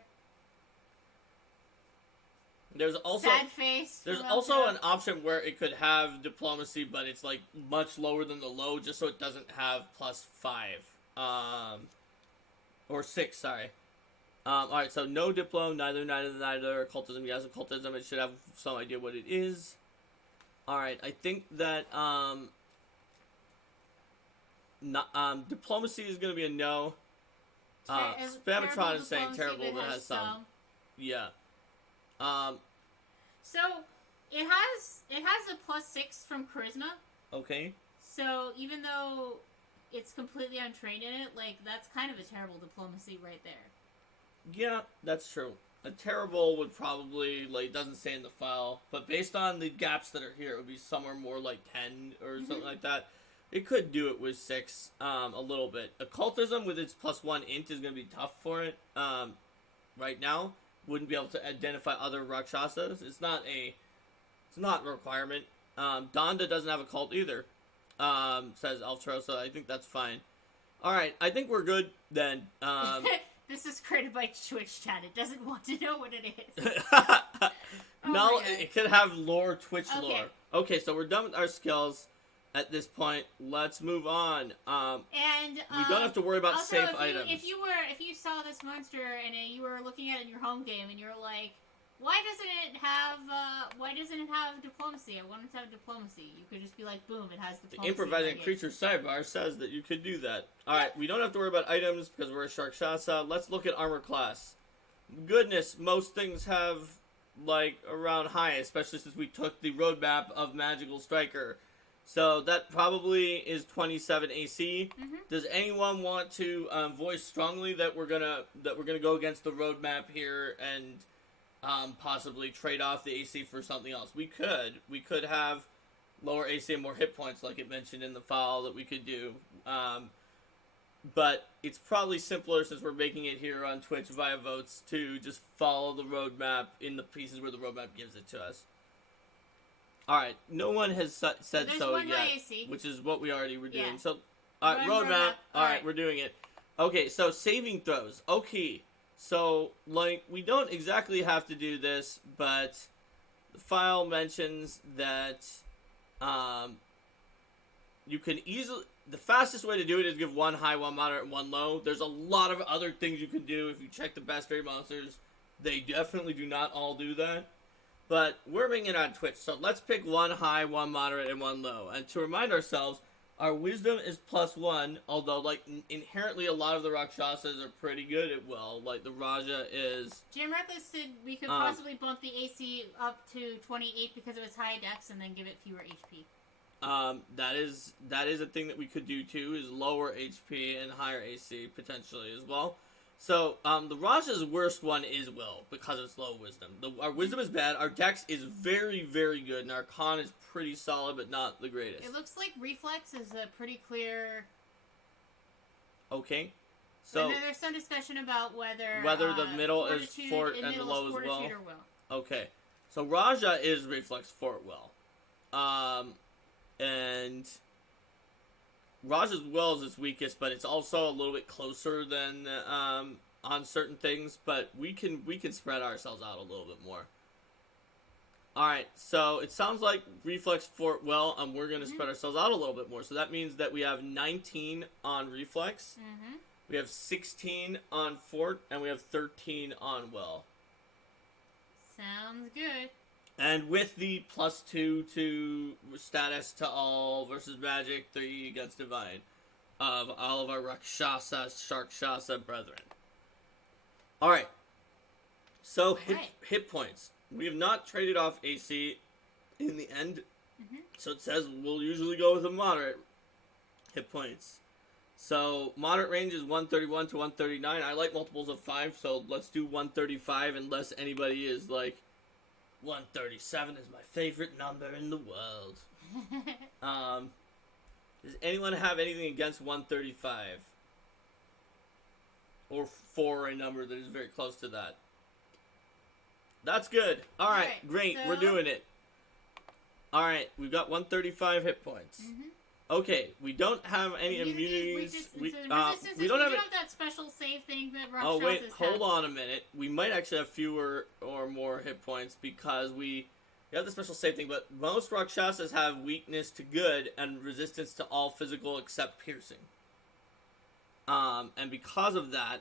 There's also sad face. There's also an option where it could have diplomacy, but it's like much lower than the low, just so it doesn't have +5, or 6. Sorry. All right. So no diplo, neither. Occultism, yes. Occultism. It should have some idea what it is. All right. I think that diplomacy is going to be a no. Spamatron is saying terrible, but has some. Yeah. So it has a +6 from charisma. Okay. So even though it's completely untrained in it, like that's kind of a terrible diplomacy right there. Yeah, that's true. A terrible would probably doesn't say in the file, but based on the gaps that are here, it would be somewhere more like 10 or something like that. It could do it with 6, a little bit. Occultism with its +1 int is going to be tough for it. Right now. Wouldn't be able to identify other Rakshasas. It's not a requirement. Donda doesn't have a cult either, says Altro, so I think that's fine. Alright, I think we're good then. This is created by Twitch chat. It doesn't want to know what it is. No, it could have lore, Twitch lore. Okay, so we're done with our skills at this point. Let's move on. We don't have to worry about also, safe items. If you saw this monster and you were looking at it in your home game and you're like, why doesn't it have diplomacy? I want it to have diplomacy. You could just be like, boom, it has diplomacy. The improvising creature sidebar says that you could do that. Alright, we don't have to worry about items because we're a Sharkshasa. Let's look at armor class. Goodness, most things have, like, around high, especially since we took the roadmap of Magical Striker. So that probably is 27 AC. Mm-hmm. Does anyone want to voice strongly that we're gonna go against the roadmap here and possibly trade off the AC for something else? We could have lower AC and more hit points, like it mentioned in the file that we could do. But it's probably simpler, since we're making it here on Twitch via votes, to just follow the roadmap in the pieces where the roadmap gives it to us. Alright, no one has said so yet, which is what we already were doing. Yeah. So, roadmap. Alright, we're doing it. Okay, so saving throws. Okay, so, like, we don't exactly have to do this, but the file mentions that you can easily... The fastest way to do it is give one high, one moderate, and one low. There's a lot of other things you can do. If you check the best rate monsters, they definitely do not all do that. But we're making it on Twitch, so let's pick one high, one moderate, and one low. And to remind ourselves, our wisdom is +1, although, like, inherently a lot of the Rakshasas are pretty good at will. Like, the Raja is... Jim Reckless said we could possibly bump the AC up to 28 because of its high dex and then give it fewer HP. That is a thing that we could do, too, is lower HP and higher AC, potentially, as well. So, the Raja's worst one is will, because it's low wisdom. Our wisdom is bad, our dex is very, very good, and our con is pretty solid, but not the greatest. It looks like reflex is a pretty clear... Okay. So, there's some discussion about whether the middle is fort and the low is will. Okay. So, Raja is reflex, fort, will. And... Raja's will is its weakest, but it's also a little bit closer than on certain things. But we can spread ourselves out a little bit more. All right, so it sounds like reflex fort will, and we're gonna spread ourselves out a little bit more. So that means that we have 19 on reflex, we have 16 on fort, and we have 13 on will. Sounds good. And with the +2 to status to all versus magic, 3 against divine of all of our Rakshasa, Sharkshasa brethren. Alright. So, hit points. We have not traded off AC in the end. So it says we'll usually go with a moderate hit points. So, moderate range is 131 to 139. I like multiples of 5, so let's do 135 unless anybody is like... 137 is my favorite number in the world. Does anyone have anything against 135? Or for a number that is very close to that? That's good. Alright, great. So... We're doing it. Alright, we've got 135 hit points. Okay, we don't have any immunities. We don't have that special save thing that Rakshasas Oh wait, hold on a minute. We might actually have fewer or more hit points because we have the special save thing, but most Rakshasas have weakness to good and resistance to all physical except piercing. And because of that,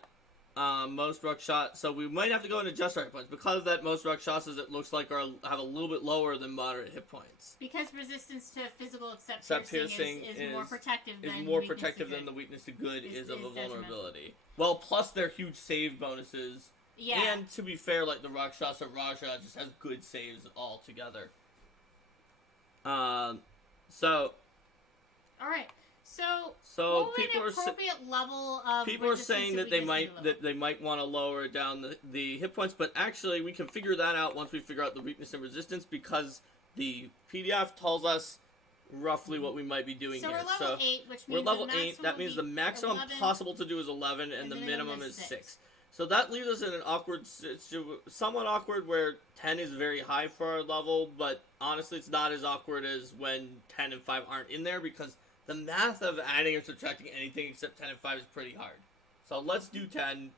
most Rakshasas... So we might have to go and adjust our hit points. Because of that, most Rakshasas, it looks like, have a little bit lower than moderate hit points. Because resistance to physical except piercing is more protective than the weakness to good is of a vulnerability. Well, plus their huge save bonuses. Yeah. And to be fair, like the Rakshasa Raja just has good saves altogether. So... Alright. So what would an appropriate level of people are saying that they might want to lower down the hit points, but actually we can figure that out once we figure out the weakness and resistance, because the PDF tells us roughly what we might be doing here. We're level 8, which means we're level 8. That means the maximum possible to do is 11, and the minimum is 6. So that leaves us in an awkward, somewhat awkward, where 10 is very high for our level, but honestly it's not as awkward as when 10 and 5 aren't in there, because the math of adding or subtracting anything except 10 and 5 is pretty hard. So let's do 10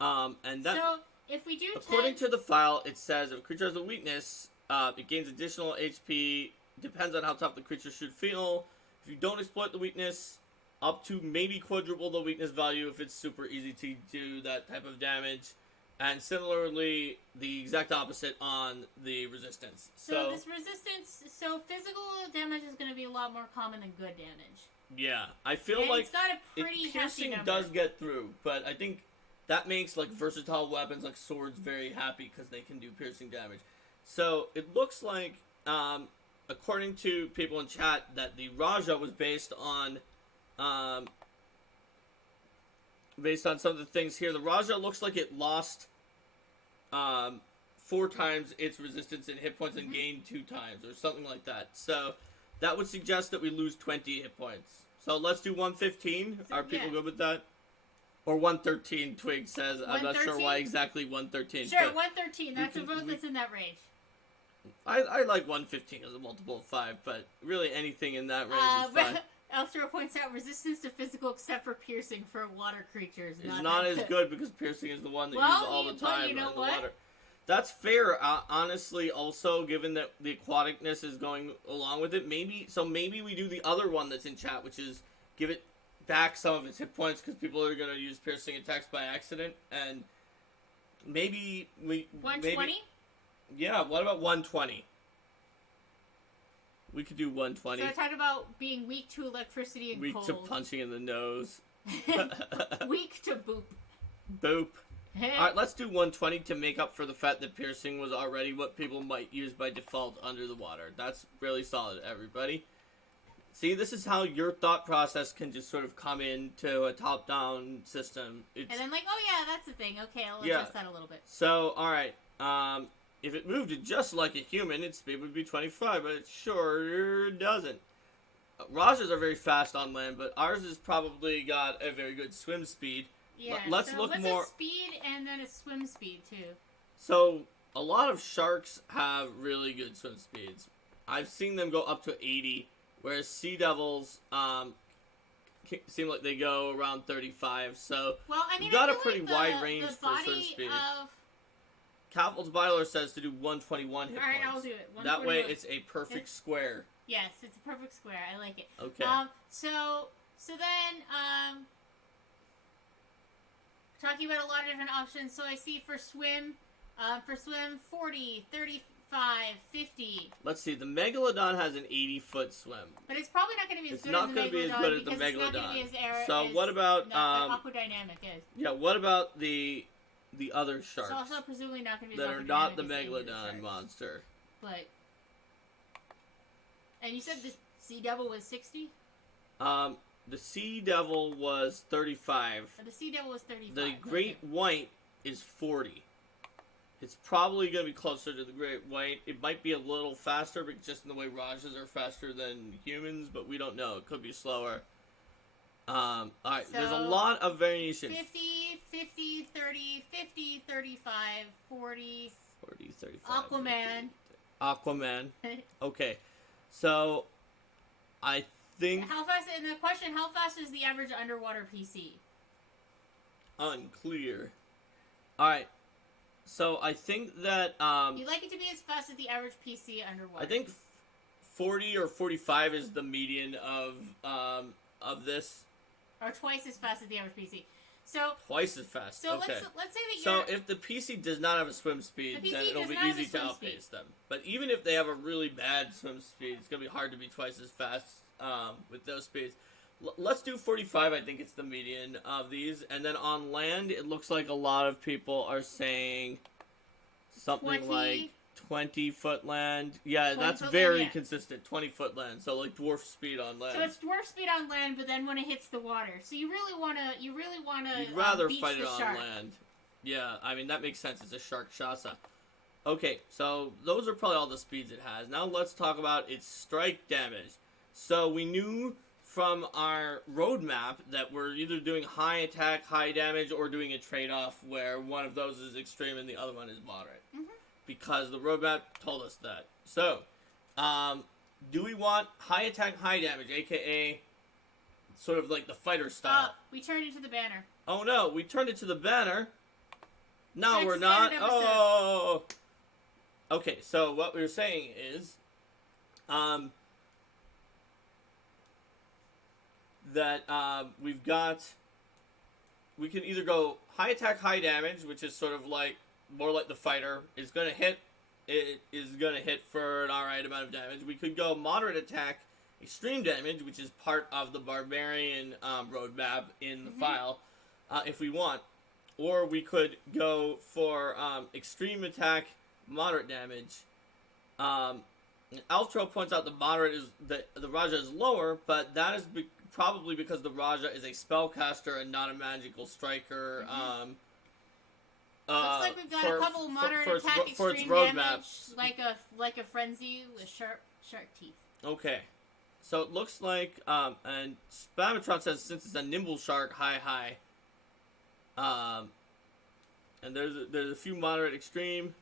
And that, so if we do according to the file, it says if a creature has a weakness, it gains additional HP. Depends on how tough the creature should feel. If you don't exploit the weakness, up to maybe quadruple the weakness value if it's super easy to do that type of damage. And similarly, the exact opposite on the resistance. So this resistance, so physical damage is going to be a lot more common than good damage. Yeah, I feel and like it's got a pretty hefty piercing number. does get through, but I think that makes like versatile weapons like swords very happy because they can do piercing damage. So it looks like, according to people in chat, that the Raja was based on some of the things here. The Raja looks like it lost 4 times its resistance and hit points and gained 2 times or something like that. So that would suggest that we lose 20 hit points. So let's do 115. Are people good with that? Or 113, Twig says. I'm not sure why exactly 113. Sure, 113. That's a vote that's in that range. I like 115 as a multiple of 5, but really anything in that range is fine. Elthro points out resistance to physical except for piercing for water creatures. It's not as good because piercing is the one that you use all the time in the water. That's fair, honestly, also, given that the aquaticness is going along with it. Maybe we do the other one that's in chat, which is give it back some of its hit points because people are going to use piercing attacks by accident. And maybe we... 120? Yeah, what about 120? We could do 120. So I talked about being weak to electricity and weak cold. To punching in the nose. Weak to boop. Boop. Alright, let's do 120 to make up for the fact that piercing was already what people might use by default under the water. That's really solid, everybody. See, this is how your thought process can just sort of come into a top-down system. And then like, oh yeah, that's the thing. Okay, I'll adjust that a little bit. So, alright, if it moved it just like a human, its speed would be 25, but it sure doesn't. Rajas are very fast on land, but ours has probably got a very good swim speed. Yeah, let's look what's more. A speed and then a swim speed too. So a lot of sharks have really good swim speeds. I've seen them go up to 80, whereas sea devils seem like they go around 35. So you've got a pretty wide range for swim speed. Caval's Byler says to do 121 hit points. Alright, I'll do it. That way it's a perfect square. Yes, it's a perfect square. I like it. Okay. So then, talking about a lot of different options. So I see for swim 40, 35, 50. Let's see, the Megalodon has an 80-foot swim. But it's probably not going to be as good as the Megalodon. It's not going to be as good as the Megalodon. It's not going to be as so what about... aquadynamic is. Yeah, what about the other sharks? It's also presumably not going to be that are not the Megalodon monster. But... And you said the Sea Devil was 60? The Sea Devil was 35. The Sea Devil was 35. The Great White is 40. It's probably going to be closer to the Great White. It might be a little faster, but just in the way Rajas are faster than humans, but we don't know. It could be slower. Alright, so there's a lot of variation. 50, 50, 30, 50, 35, 40. 40, 35. Aquaman. Okay. So, I think... How fast is the average underwater PC? Unclear. Alright. So, I think that... You'd like it to be as fast as the average PC underwater. I think 40 or 45 is the median of this. Or twice as fast as the average PC. So twice as fast. So okay. let's say that you're... So if the PC does not have a swim speed, then it'll be easy to outpace them. But even if they have a really bad swim speed, it's going to be hard to be twice as fast with those speeds. Let's do 45. I think it's the median of these. And then on land, it looks like a lot of people are saying something 20? Like 20-foot land. Yeah, that's very consistent. 20-foot land. So like dwarf speed on land. So it's dwarf speed on land, but then when it hits the water, so you really want to. You'd rather fight it on land. Yeah, I mean that makes sense. It's a Sharkshasa. Okay, so those are probably all the speeds it has. Now let's talk about its strike damage. So we knew from our roadmap that we're either doing high attack, high damage, or doing a trade-off where one of those is extreme and the other one is moderate. Mm-hmm. Because the roadmap told us that. So, do we want high attack, high damage, aka sort of like the fighter style? We turned into the banner. Oh no, we turned it to the banner. No, That's we're a not. standard episode. Oh. Okay, so what we were saying is, that we've got. We can either go high attack, high damage, which is sort of like more like the fighter is gonna hit. It is gonna hit for an alright amount of damage. We could go moderate attack, extreme damage, which is part of the barbarian roadmap in the file, if we want. Or we could go for extreme attack, moderate damage. Altro points out the moderate is the Raja is lower, but that is probably because the Raja is a spellcaster and not a magical striker. Looks like we've got a couple moderate attack, extreme damage, like a frenzy with shark teeth. Okay, so it looks like and Spamatron says since it's a nimble shark, high. And there's a few moderate extreme.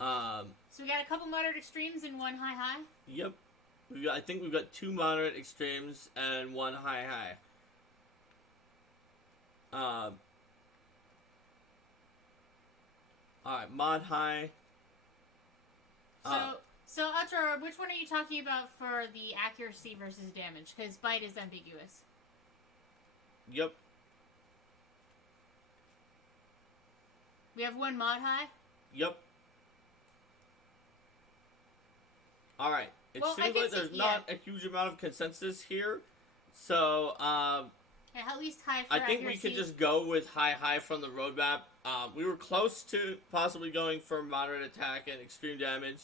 So we got a couple moderate extremes and one high. Yep. I think we've got 2 moderate extremes and 1 high. Alright, mod high. So Ultra, which one are you talking about for the accuracy versus damage? Because bite is ambiguous. Yep. We have 1 mod high? Yep. Alright. It seems like there's not a huge amount of consensus here. So, at least high for I think accuracy. we could just go with high from the roadmap. We were close to possibly going for moderate attack and extreme damage.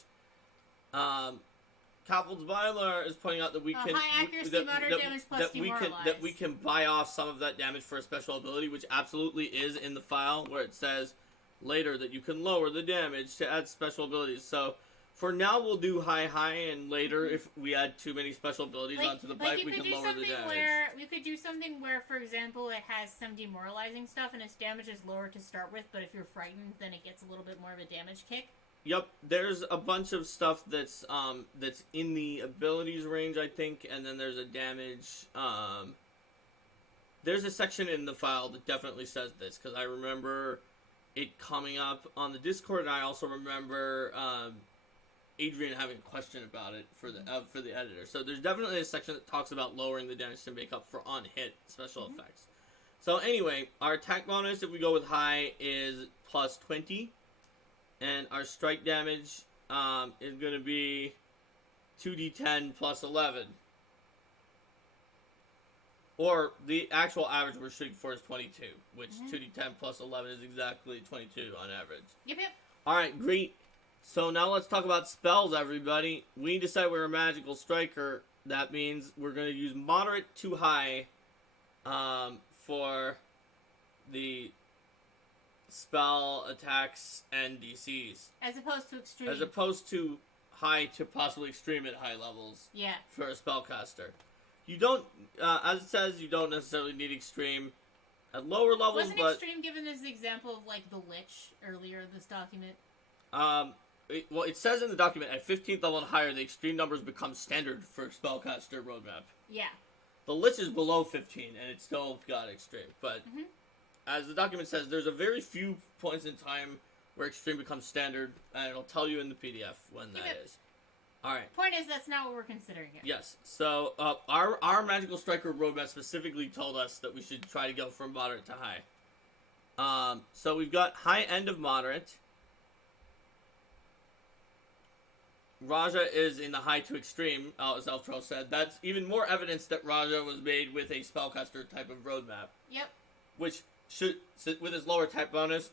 Capel's Byler is pointing out that we can high accuracy, moderate damage plus demoralize. that we can buy off some of that damage for a special ability, which absolutely is in the file where it says later that you can lower the damage to add special abilities. So for now we'll do high, and later if we add too many special abilities onto the bite, we can lower the damage. We could do something where, for example, it has some demoralizing stuff and its damage is lower to start with, but if you're frightened, then it gets a little bit more of a damage kick. Yep, there's a bunch of stuff that's in the abilities range, I think, and then there's a damage. There's a section in the file that definitely says this, because I remember it coming up on the Discord, and I also remember Adrian having a question about it for the editor. So there's definitely a section that talks about lowering the damage to make up for on-hit special effects. So anyway, our attack bonus, if we go with high, is plus 20. And our strike damage is going to be 2d10 plus 11. Or the actual average we're shooting for is 22, which 2d10 plus 11 is exactly 22 on average. Yep. Alright, great. So now let's talk about spells, everybody. We decide we're a magical striker. That means we're going to use moderate to high for the spell attacks and DCs. As opposed to extreme. As opposed to high to possibly extreme at high levels. Yeah. For a spellcaster. You don't, as it says, you don't necessarily need extreme at lower levels, Wasn't extreme given as the example of, like, the Lich earlier in this document? It says in the document, at 15th level and higher, the extreme numbers become standard for spellcaster roadmap. Yeah. The Lich is below 15, and it's still got extreme, but... As the document says, there's a very few points in time where extreme becomes standard, and it'll tell you in the PDF when that is. Alright. Point is, that's not what we're considering here. Yes. So, our Magical Striker roadmap specifically told us that we should try to go from moderate to high. So we've got high end of moderate. Raja is in the high to extreme, as Eltro said. That's even more evidence that Raja was made with a spellcaster type of roadmap. Yep. Which should, with his lower type bonus,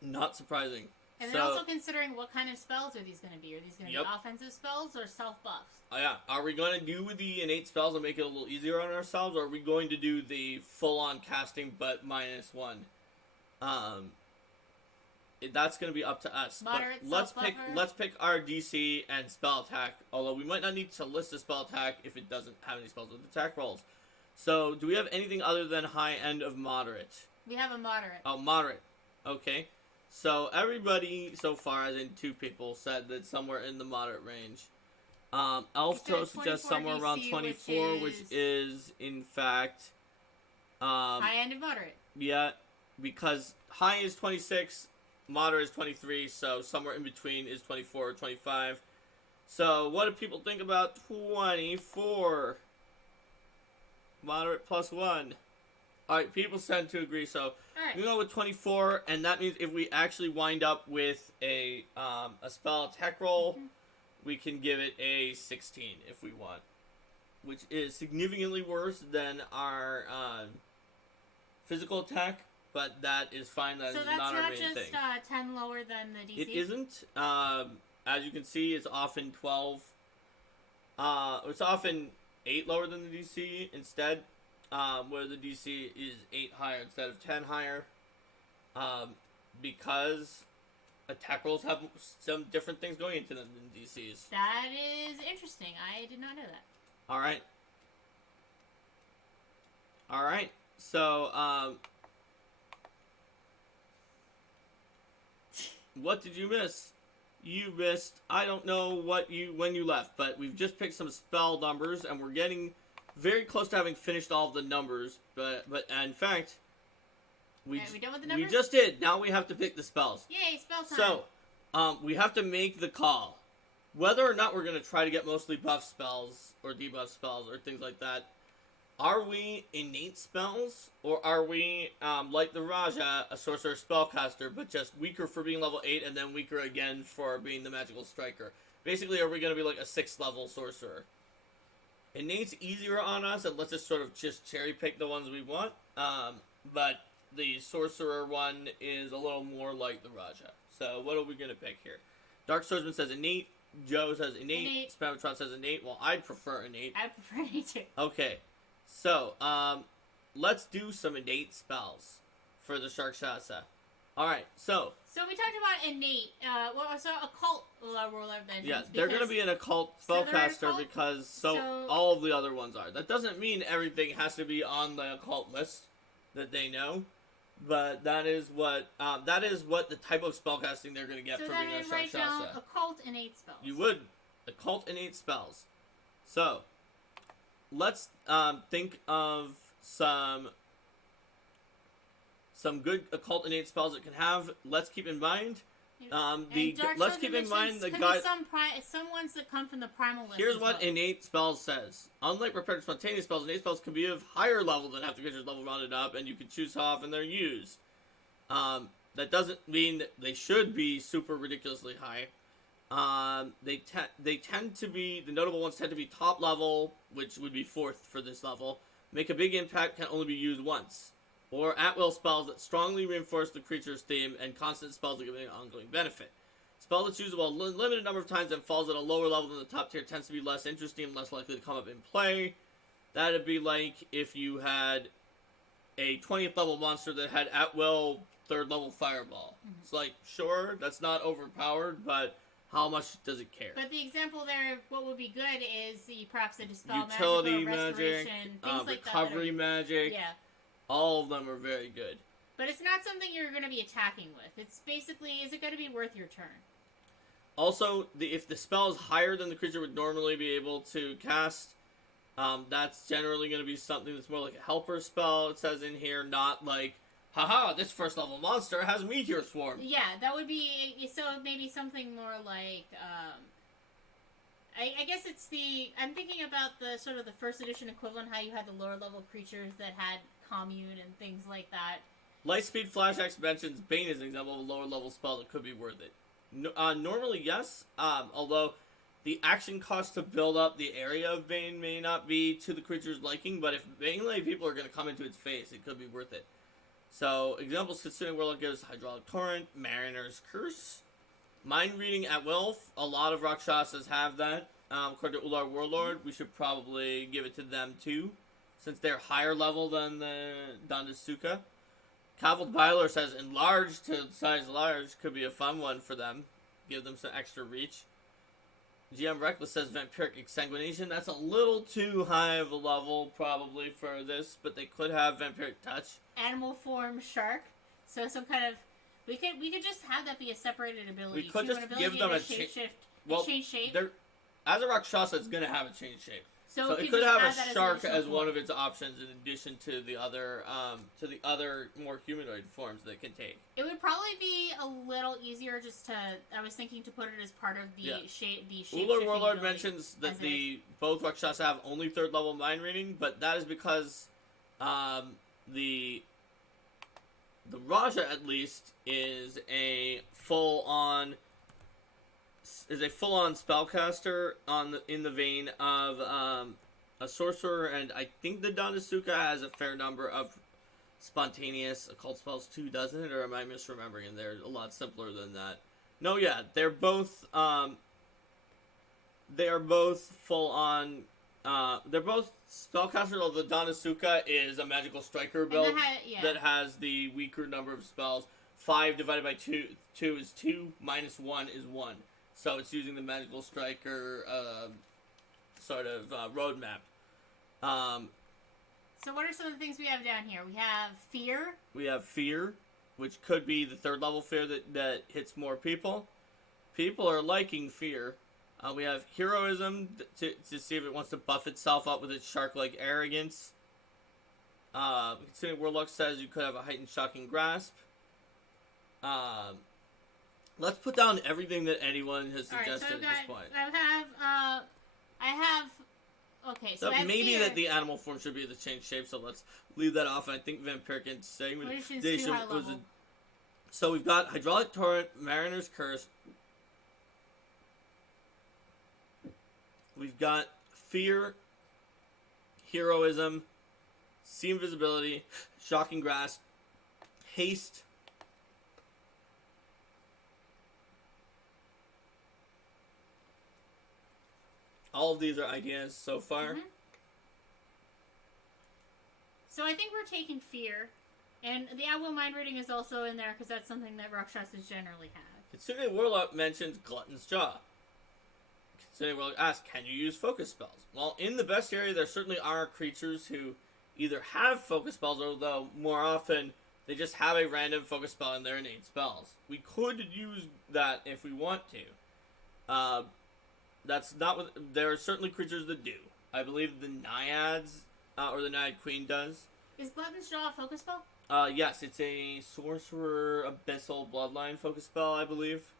not surprising. And then also considering what kind of spells are these going to be. Are these going to be offensive spells or self-buffs? Oh yeah. Are we going to do the innate spells and make it a little easier on ourselves, or are we going to do the full-on casting but -1? That's going to be up to us. Moderate, but let's pick our DC and spell attack, although we might not need to list a spell attack if it doesn't have any spells with attack rolls. So, do we have anything other than high end of moderate? We have a moderate. Oh, moderate. Okay. So, everybody so far, as in 2 people, said that somewhere in the moderate range. Elftro suggests somewhere around 24, which is, in fact... high end of moderate. Yeah, because high is 26, moderate is 23, so somewhere in between is 24 or 25. So what do people think about 24? Moderate plus 1. Alright, people tend to agree, so Alright. we go with 24, and that means if we actually wind up with a spell attack roll, we can give it a 16 if we want, which is significantly worse than our physical attack, but that is fine. That so is that's not our not main just thing. 10 lower than the DC? It isn't. As you can see, it's often 12. It's often 8 lower than the DC instead, where the DC is 8 higher instead of 10 higher, because attack rolls have some different things going into them than DCs. That is interesting. I did not know that. Alright. Alright. So, what did you miss? You missed, I don't know when you left, but we've just picked some spell numbers, and we're getting very close to having finished all of the numbers, but in fact, we done with the numbers? we just did. Now we have to pick the spells. Yay, spell time. So, we have to make the call. Whether or not we're going to try to get mostly buff spells, or debuff spells, or things like that, are we innate spells, or are we, like the Raja, a sorcerer spellcaster, but just weaker for being level 8, and then weaker again for being the magical striker? Basically, are we going to be like a 6th level sorcerer? Innate's easier on us, and let's just sort of just cherry pick the ones we want, but the sorcerer one is a little more like the Raja. So, what are we going to pick here? Dark Swordsman says innate, Joe says innate, Spamatron says innate. Well, I prefer innate. I prefer innate too. Okay. So, let's do some innate spells for the Sharkshasa. Alright, so we talked about innate, so occult roller then. yeah, they're going to be an occult spellcaster because all of the other ones are. That doesn't mean everything has to be on the occult list that they know, but that is what the type of spellcasting they're going to get from being a Sharkshasa. So then write down occult innate spells. You would. Occult innate spells. So, let's think of some good occult innate spells it can have. Let's keep in mind let's keep in mind the guide. Some ones that come from the primal list. Here's what innate spells says. Unlike prepared spontaneous spells, innate spells can be of higher level than half the creature's level rounded up, and you can choose how often they're used. That doesn't mean that they should be super ridiculously high. They tend to be, the notable ones tend to be top level, which would be 4th for this level. Make a big impact, can only be used once. Or at-will spells that strongly reinforce the creature's theme, and constant spells that give an ongoing benefit. Spell that's usable a limited number of times and falls at a lower level than the top tier tends to be less interesting and less likely to come up in play. That'd be like if you had a 20th level monster that had at-will 3rd level fireball. Mm-hmm. It's like, sure, that's not overpowered, but how much does it care? But the example there, what would be good is perhaps the dispel utility magic, or restoration, things like that. Recovery magic. Yeah. All of them are very good. But it's not something you're going to be attacking with. It's basically, is it going to be worth your turn? Also, if the spell is higher than the creature would normally be able to cast, that's generally going to be something that's more like a helper spell, it says in here, not like, haha, this 1st level monster has Meteor Swarm. Yeah, that would be, so maybe something more like, I guess it's I'm thinking about the sort of the 1st edition equivalent, how you had the lower level creatures that had commune and things like that. Lightspeed Flash X mentions Bane is an example of a lower level spell that could be worth it. Normally, yes, although the action cost to build up the area of Bane may not be to the creature's liking, but if Bane-lay people are going to come into its face, it could be worth it. So, examples considering Warlock gives Hydraulic Torrent, Mariner's Curse, Mind Reading at will. A lot of Rakshasas have that. According to Ular Warlord, we should probably give it to them too, since they're higher level than the Dandasuka. Cavilled Byler says enlarged to size large could be a fun one for them. Give them some extra reach. GM Reckless says Vampiric Exsanguination. That's a little too high of a level probably for this, but they could have Vampiric Touch. Animal Form Shark. So some kind of... We could just have that be a separated ability. We could just give them a change shape. Well, change shape. As a Rakshasa, it's going to have a change shape. So it can could just have add a that shark an as additional one form. of its options in addition to the other more humanoid forms that it can take. It would probably be a little easier just to. I was thinking to put it as part of the shape. The shape. Uller Warlord mentions that both Rakshasa have only 3rd level mind reading, but that is because the Raja at least is a full on spellcaster in the vein of a sorcerer, and I think the Danasuka has a fair number of spontaneous occult spells too, doesn't it? Or am I misremembering? And they're a lot simpler than that. No, yeah, they're both full on. They're both spellcasters. Although the Danasuka is a magical striker build that has the weaker number of spells. 5 divided by 2 is 2. Minus 1 is 1. So it's using the magical striker sort of roadmap. So what are some of the things we have down here? We have fear. We have fear, which could be the 3rd level fear that hits more people. People are liking fear. We have heroism to see if it wants to buff itself up with its shark-like arrogance. Considering Warlock says you could have a heightened shocking grasp. Let's put down everything that anyone has suggested at this point. Okay, so I have maybe fear. that the animal form should be able to change shape, so let's leave that off. I think Vampiric segmentation was a... So we've got Hydraulic Torrent, Mariner's Curse. We've got Fear, Heroism, See Invisibility, Shocking Grasp, Haste, all of these are ideas so far. Mm-hmm. So I think we're taking fear, and the at will mind reading is also in there because that's something that Rakshasas generally have. Kitsune Warlock mentions Glutton's Jaw. Kitsune Warlock asks, can you use focus spells? Well, in the bestiary, there certainly are creatures who either have focus spells, although more often they just have a random focus spell in their innate spells. We could use that if we want to. That's not what... There are certainly creatures that do. I believe the Naiads, or the Naiad Queen does. Is Glutton's Jaw a focus spell? Yes, it's a Sorcerer Abyssal Bloodline focus spell, I believe.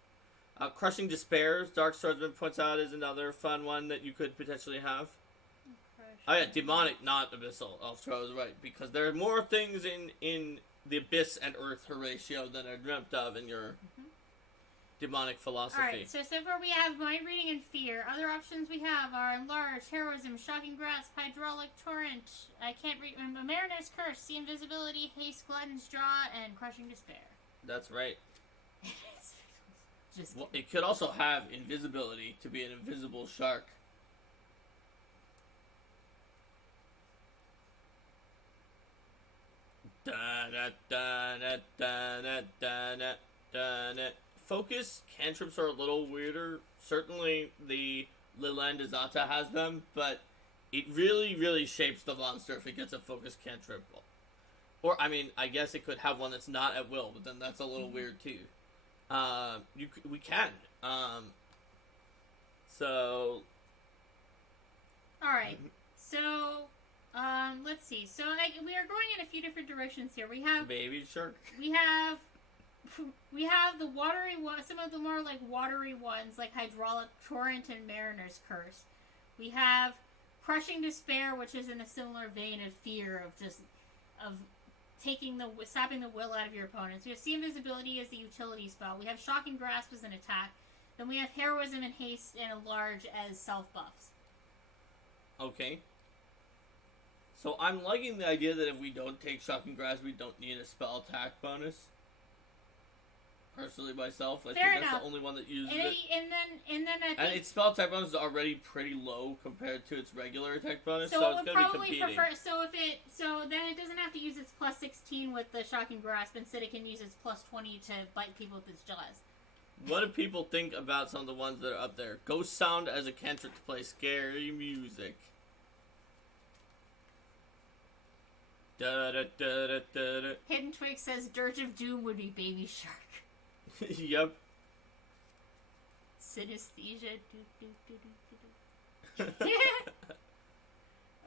Crushing Despairs, Dark Swordsman points out, is another fun one that you could potentially have. Oh yeah, Demonic, not Abyssal. Elfstro is right, because there are more things in the Abyss and Earth Horatio than are dreamt of in your... demonic philosophy. Alright, so far we have mind reading and fear. Other options we have are enlarge, heroism, shocking grasp, hydraulic torrent. I can't read. Mariner's Curse, see invisibility, haste, glutton's jaw, and crushing despair. That's right. Just well, it could also have invisibility to be an invisible shark. Da da da da da da da da da. Focus cantrips are a little weirder. Certainly, the Liland Azata has them, but it really, really shapes the monster if it gets a focus cantrip. Or, I mean, I guess it could have one that's not at will, but then that's a little weird too. We can. So. Alright, so, let's see. So, we are going in a few different directions here. We have... Baby shark. We have the watery ones, some of the more like watery ones, like Hydraulic Torrent and Mariner's Curse. We have Crushing Despair, which is in a similar vein of fear, of sapping the will out of your opponents. We have See Invisibility as the utility spell. We have Shocking Grasp as an attack. Then we have Heroism and Haste and Enlarge as self buffs. Okay. So I'm liking the idea that if we don't take Shocking Grasp, we don't need a spell attack bonus. Personally, myself, I think that's the only one that uses it. And then I think... And its spell attack bonus is already pretty low compared to its regular attack bonus, so it's going to be competing. So then it doesn't have to use its plus 16 with the Shocking Grasp. Instead, it can use its plus 20 to bite people with its jaws. What do people think about some of the ones that are up there? Ghost Sound as a cantrip to play scary music. Da-da-da-da-da-da. Hidden Twig says Dirge of Doom would be Baby Shark. Yep. Synesthesia.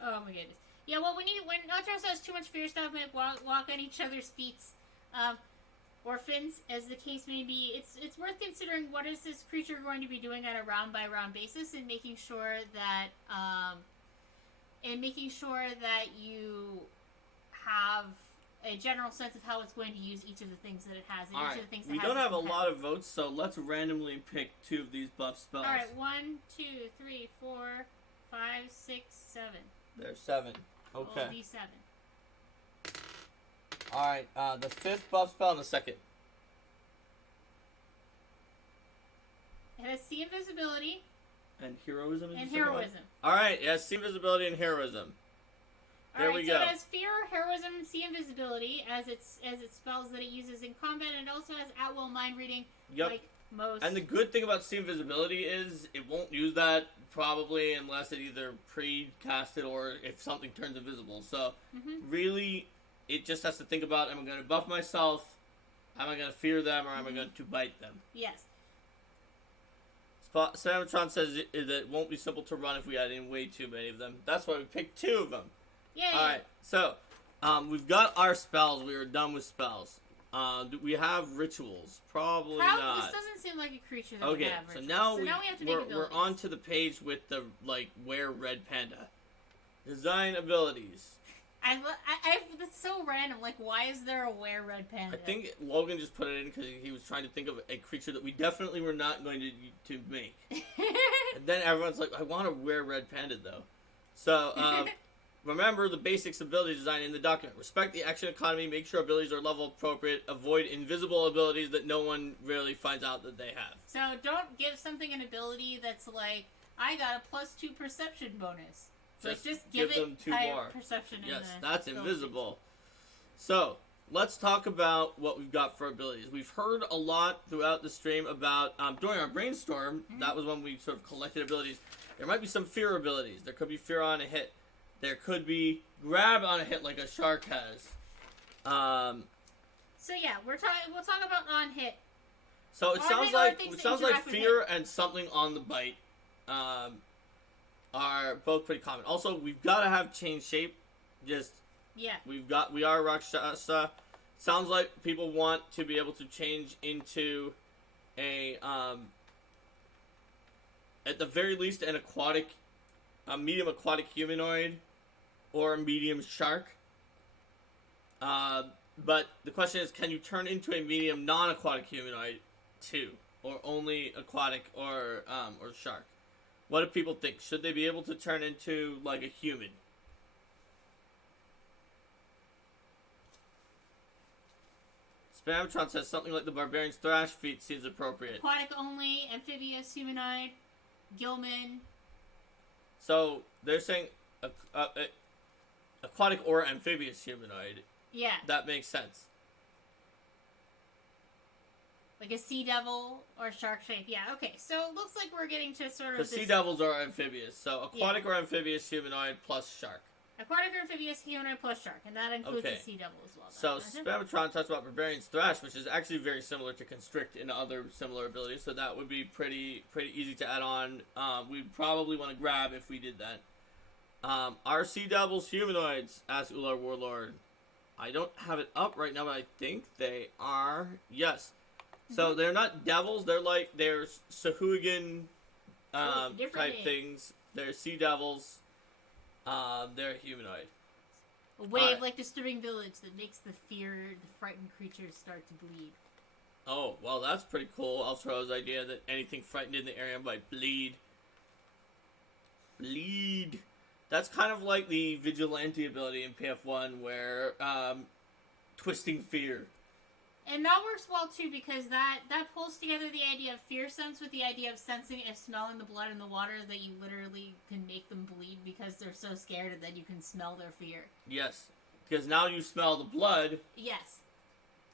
Oh my goodness. Yeah, well, when Ultros has too much fear stuff, like walk on each other's feet, or fins, as the case may be, it's worth considering what is this creature going to be doing on a round by round basis, and making sure that you have a general sense of how it's going to use each of the things that it has. And each of the things we don't have a lot of votes, so let's randomly pick 2 of these buff spells. Alright, 1, 2, 3, 4, 5, 6, 7. There's 7. Okay. All these 7. Alright, the 5th buff spell and the 2nd. It has See Invisibility. And Heroism? And Heroism. Alright, it has See Invisibility and Heroism. There we go. So it has Fear, Heroism, See Invisibility as its spells that it uses in combat, and it also has At-Will Mind Reading, like most. And the good thing about See Invisibility is it won't use that probably unless it either pre-cast it or if something turns invisible. So really, it just has to think about, am I going to buff myself, am I going to fear them, or am I going to bite them? Yes. Samatron says that it won't be simple to run if we add in way too many of them. That's why we picked 2 of them. Yay! Alright, so, we've got our spells. We are done with spells. Do we have rituals? Probably not. This doesn't seem like a creature that would have rituals. So now we have to make abilities. We're on to the page with the, wear red panda. Design abilities. That's so random. Like, why is there a wear red panda? I think Logan just put it in because he was trying to think of a creature that we definitely were not going to make. And then everyone's like, I want to wear red panda, though. So, remember the basics ability design in the document. Respect the action economy, make sure abilities are level appropriate, avoid invisible abilities that no one really finds out that they have. So don't give something an ability that's like, I got a +2 perception bonus. So just give them it 2 more. Perception. Yes, that's invisible. So, let's talk about what we've got for abilities. We've heard a lot throughout the stream about, during our brainstorm, that was when we sort of collected abilities. There might be some fear abilities. There could be fear on a hit. There could be grab on a hit like a shark has. So yeah, we'll talk about on hit. So it sounds like fear and something on the bite are both pretty common. Also, we've got to have change shape. We are Rakshasa. Sounds like people want to be able to change into a at the very least a medium aquatic humanoid or a medium shark. But the question is, can you turn into a medium non-aquatic humanoid too, or only aquatic or shark? What do people think? Should they be able to turn into like a human? Spamtron says something like the Barbarian's Thrash feat seems appropriate. Aquatic only, amphibious humanoid, Gilman. So they're saying aquatic or amphibious humanoid. Yeah. That makes sense. Like a sea devil or shark shape. Yeah, okay. So it looks like we're getting to sort of the sea devils are amphibious. So aquatic or amphibious humanoid plus shark. Aquatic or amphibious humanoid plus shark. And that includes the sea devil as well. So Spamatron talks about Barbarian's Thrash, which is actually very similar to Constrict in other similar abilities. So that would be pretty easy to add on. We'd probably want to grab if we did that. Are sea devils humanoids? Asked Ular Warlord. I don't have it up right now, but I think they are. Yes. So they're not devils. They're Sahuagin type things. They're sea devils. They're humanoid. A wave like Disturbing Village that makes the frightened creatures start to bleed. Oh, well, that's pretty cool. Altro's idea that anything frightened in the area might bleed. Bleed. That's kind of like the Vigilante ability in PF1 where Twisting Fear. And that works well, too, because that pulls together the idea of fear sense with the idea of sensing and smelling the blood in the water, that you literally can make them bleed because they're so scared, and then you can smell their fear. Yes. Because now you smell the blood. Yes.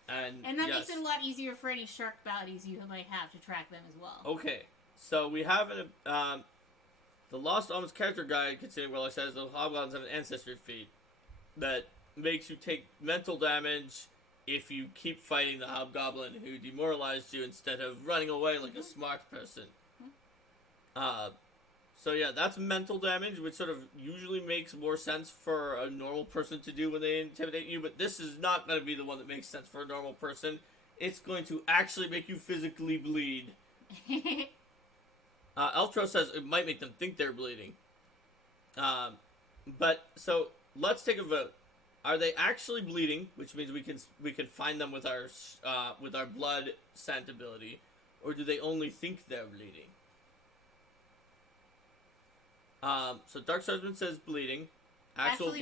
And that makes it a lot easier for any shark bounties you might have to track them as well. Okay. So we have the Lost Omens character guide, considering well, it says the hobgoblins have an ancestry feat that makes you take mental damage if you keep fighting the hobgoblin who demoralized you instead of running away like a smart person. So yeah, that's mental damage, which sort of usually makes more sense for a normal person to do when they intimidate you, but this is not going to be the one that makes sense for a normal person. It's going to actually make you physically bleed. Eltro says it might make them think they're bleeding. But, so, let's take a vote. Are they actually bleeding, which means we can find them with our blood scent ability, or do they only think they're bleeding? So Dark Swordsman says bleeding. Actual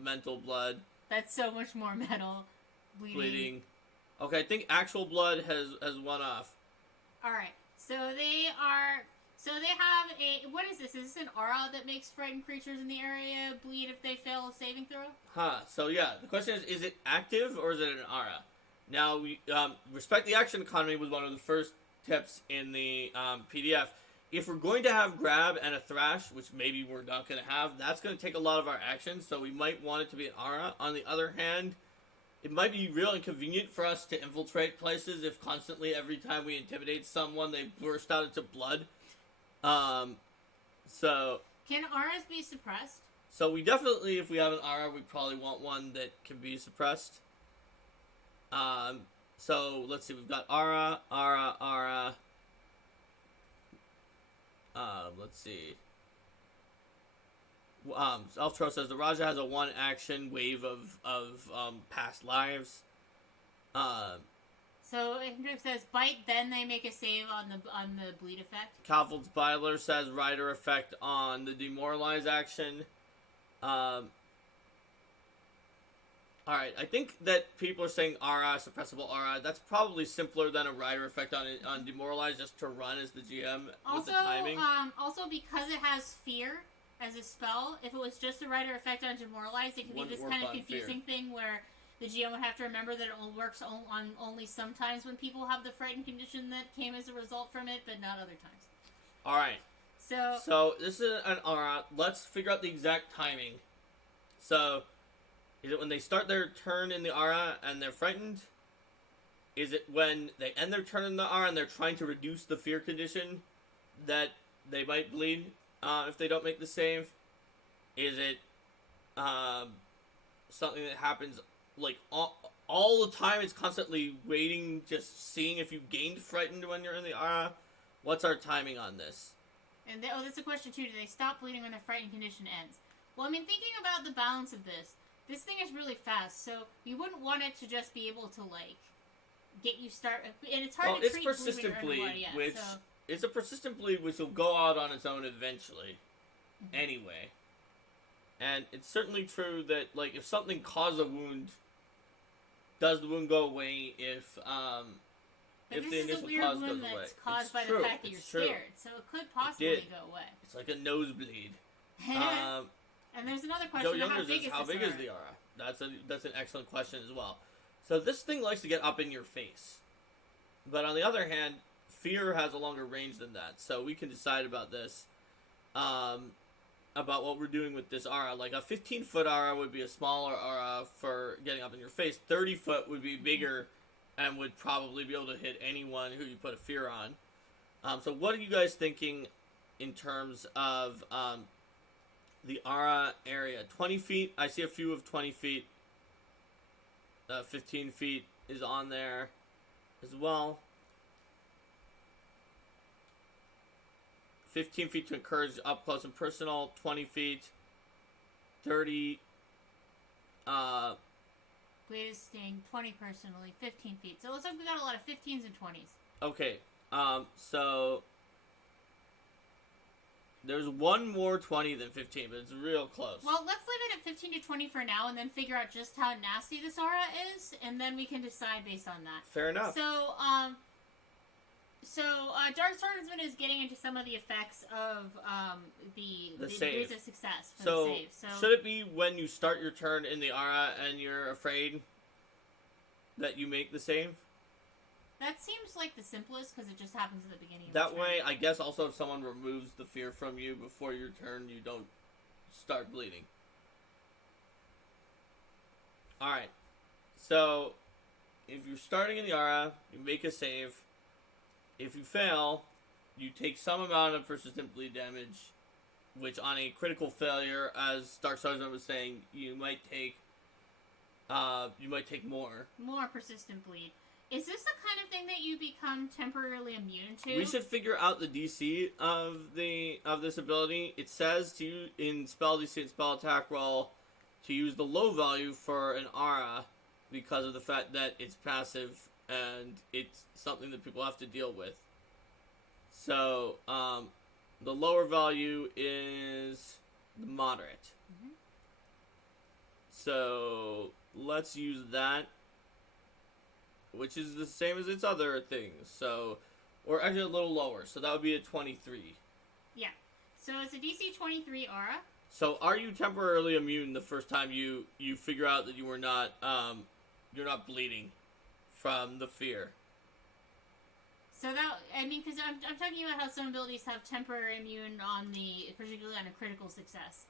mental blood. That's so much more metal. Bleeding. Okay, I think actual blood has one off. Alright, so they have a, what is this? Is this an aura that makes frightened creatures in the area bleed if they fail a saving throw? So yeah, the question is it active or is it an aura? Now, respect the action economy was one of the first tips in the PDF. If we're going to have grab and a thrash, which maybe we're not going to have, that's going to take a lot of our actions, so we might want it to be an aura. On the other hand, it might be real inconvenient for us to infiltrate places if constantly every time we intimidate someone, they burst out into blood. So... Can auras be suppressed? So we definitely, if we have an aura, we probably want one that can be suppressed. So, let's see, we've got aura. Let's see. Elftro says the Raja has a one action wave of past lives. So Hendrik says bite, then they make a save on the bleed effect. Calvold's Byler says rider effect on the demoralize action. Alright, I think that people are saying aura, suppressible aura. That's probably simpler than a rider effect on demoralize, just to run as the GM with the timing. Also, because it has fear as a spell, if it was just a rider effect on demoralize, it could be this kind of confusing thing where the GM would have to remember that it only works on only sometimes when people have the frightened condition that came as a result from it, but not other times. Alright. So this is an aura. Let's figure out the exact timing. So... is it when they start their turn in the aura and they're frightened? Is it when they end their turn in the aura and they're trying to reduce the fear condition that they might bleed if they don't make the save? Is it something that happens like all the time? It's constantly waiting, just seeing if you gained frightened when you're in the aura? What's our timing on this? And that's a question too. Do they stop bleeding when the frightened condition ends? Well, I mean, thinking about the balance of this thing is really fast, so you wouldn't want it to just be able to, like, get you started. And it's hard to treat persistent bleed, it's a persistent bleed which will go out on its own eventually. Mm-hmm. Anyway. And it's certainly true that, like, if something caused a wound, does the wound go away if the initial cause goes away? This is a weird wound that's caused by the fact that you're scared, so it could possibly go away. It's like a nosebleed. And there's another question: how big is the aura? That's an excellent question as well. So this thing likes to get up in your face, but on the other hand, fear has a longer range than that. So we can decide about this, about what we're doing with this aura. Like a 15-foot aura would be a smaller aura for getting up in your face. 30-foot would be bigger, and would probably be able to hit anyone who you put a fear on. So what are you guys thinking in terms of the aura area? 20 feet. I see a few of 20 feet. 15 feet is on there as well. 15 feet to encourage up close and personal. 20 feet. 30. Bleed is sting. 20 personally. 15 feet. So it looks like we got a lot of 15s and 20s. Okay. So... there's one more 20 than 15, but it's real close. Well, let's leave it at 15 to 20 for now, and then figure out just how nasty this aura is, and then we can decide based on that. Fair enough. So, Dark Swordsman is getting into some of the effects of the degrees of success for the save. So, should it be when you start your turn in the aura and you're afraid that you make the save? That seems like the simplest, because it just happens at the beginning of that way, I guess also if someone removes the fear from you before your turn, you don't start bleeding. Alright. So, if you're starting in the aura, you make a save. If you fail, you take some amount of persistent bleed damage, which on a critical failure, as Dark Sergeant was saying, you might take more. More persistent bleed. Is this the kind of thing that you become temporarily immune to? We should figure out the DC of this ability. It says to in spell DC and spell attack roll to use the low value for an aura because of the fact that it's passive and it's something that people have to deal with. So the lower value is the moderate. Mm-hmm. So let's use that, which is the same as its other things. So, or actually a little lower. So that would be a 23. Yeah. So it's a DC 23 aura. So are you temporarily immune the first time you figure out that you're not bleeding from the fear? So that, I mean, because I'm talking about how some abilities have temporary immune on particularly on a critical success.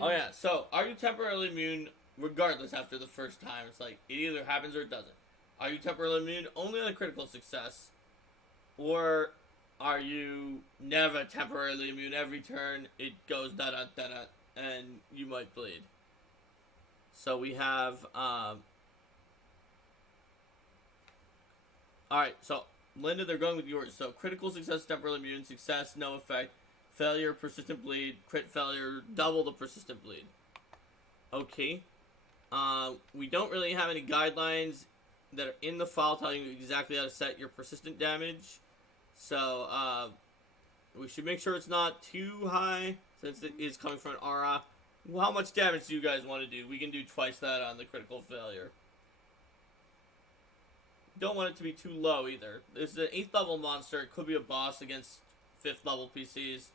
Oh yeah, so are you temporarily immune regardless after the first time? It's like, it either happens or it doesn't. Are you temporarily immune only on a critical success? Or are you never temporarily immune? Every turn it goes da-da-da-da and you might bleed. So we have, alright, so Linda, they're going with yours. So critical success, temporarily immune. Success, no effect. Failure, persistent bleed. Crit failure, double the persistent bleed. Okay. We don't really have any guidelines that are in the file telling you exactly how to set your persistent damage. So, we should make sure it's not too high, since it is coming from an aura. How much damage do you guys want to do? We can do twice that on the critical failure. Don't want it to be too low either. This is an 8th level monster. It could be a boss against 5th level PCs.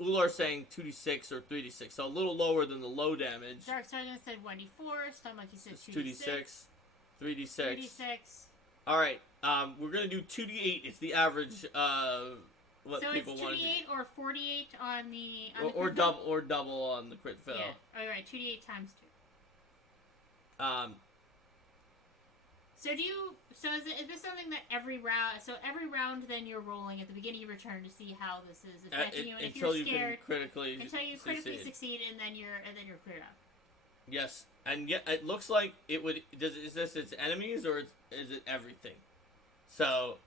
Ular saying 2d6 or 3d6, so a little lower than the low damage. Dark Sergeant said 1d4, Stomach said 2d6. 3d6. 3d6. Alright, we're gonna do 2d8. It's the average what so people it's want to do. 2d8 or 48 on the or double on the crit fail. Yeah. Alright, 2d8 times 2. So is this something that every round then you're rolling at the beginning of your turn to see how this is affecting you, and if you're scared until you critically succeed and then you're cleared out. Yes, and yet it looks like it would. Is this its enemies or is it everything? So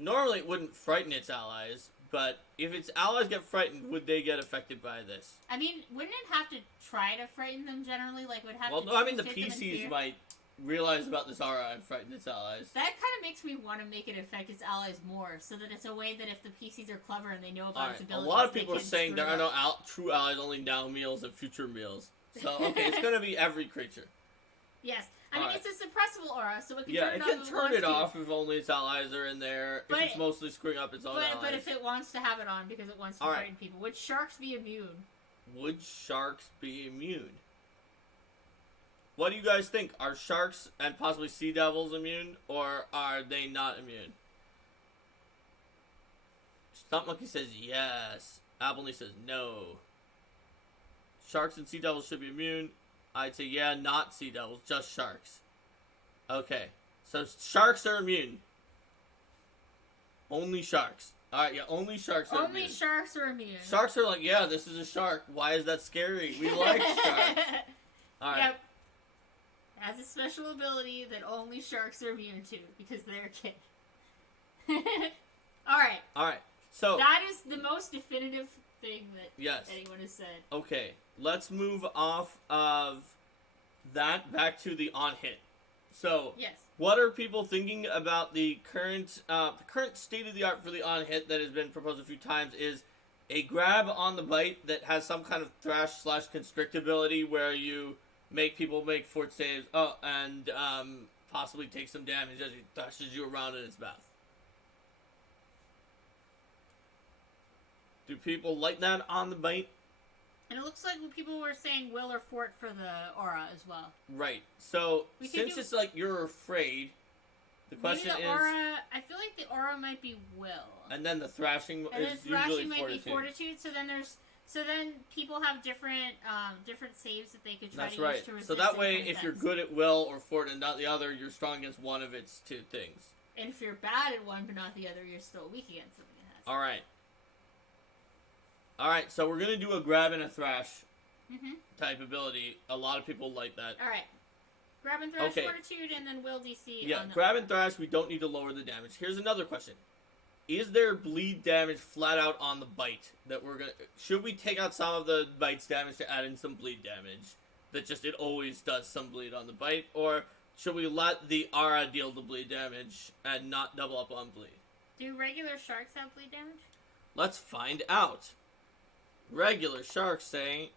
normally it wouldn't frighten its allies, but if its allies get frightened, would they get affected by this? I mean, wouldn't it have to try to frighten them generally? Like, would have. Well, to no, I mean the PCs might realize about this aura and frighten its allies. That kind of makes me want to make it affect its allies more, so that it's a way that if the PCs are clever and they know about its abilities, a lot of people are saying there are no true allies, only now meals and future meals. So, okay, it's going to be every creature. Yes. I mean, it's a suppressible aura, so it can turn it off. Yeah, it can turn it off if only its allies are in there, if it's mostly screwing up its own allies. But if it wants to have it on because it wants to frighten people, would sharks be immune? Would sharks be immune? What do you guys think? Are sharks and possibly sea devils immune, or are they not immune? Stump Monkey says yes. Appley says no. Sharks and sea devils should be immune. I'd say yeah, not sea devils, just sharks. Okay, so sharks are immune. Only sharks. Alright, yeah, only sharks are immune. Only sharks are immune. Sharks are like, yeah, this is a shark. Why is that scary? We like sharks. Alright. Yep. Has a special ability that only sharks are immune to because they're a kid. Alright. So that is the most definitive thing that anyone has said. Okay, let's move off of that back to the on-hit. So, yes. What are people thinking about the current state-of-the-art for the on-hit that has been proposed a few times is a grab on the bite that has some kind of thrash/constrict ability where you make people make fort saves, and possibly take some damage as it thrashes you around in its mouth. Do people like that on the bite? And it looks like people were saying will or fort for the aura as well. Right. So, since it's like you're afraid, the question is... aura, I feel like the aura might be will. And then the thrashing and is the thrashing usually might fortitude. Be fortitude, so then people have different saves that they could try That's to right. use to resist. So that way, if you're good at will or fort and not the other, you're strong against one of its two things. And if you're bad at one but not the other, you're still weak against something it has. Alright, so we're going to do a grab and a thrash type ability. A lot of people like that. Alright. Grab and thrash, fortitude, and then will DC. Yeah, grab and thrash, we don't need to lower the damage. Here's another question. Is there bleed damage flat out on the bite that we're going to... Should we take out some of the bite's damage to add in some bleed damage? That just, it always does some bleed on the bite? Or should we let the aura deal the bleed damage and not double up on bleed? Do regular sharks have bleed damage? Let's find out. Regular sharks say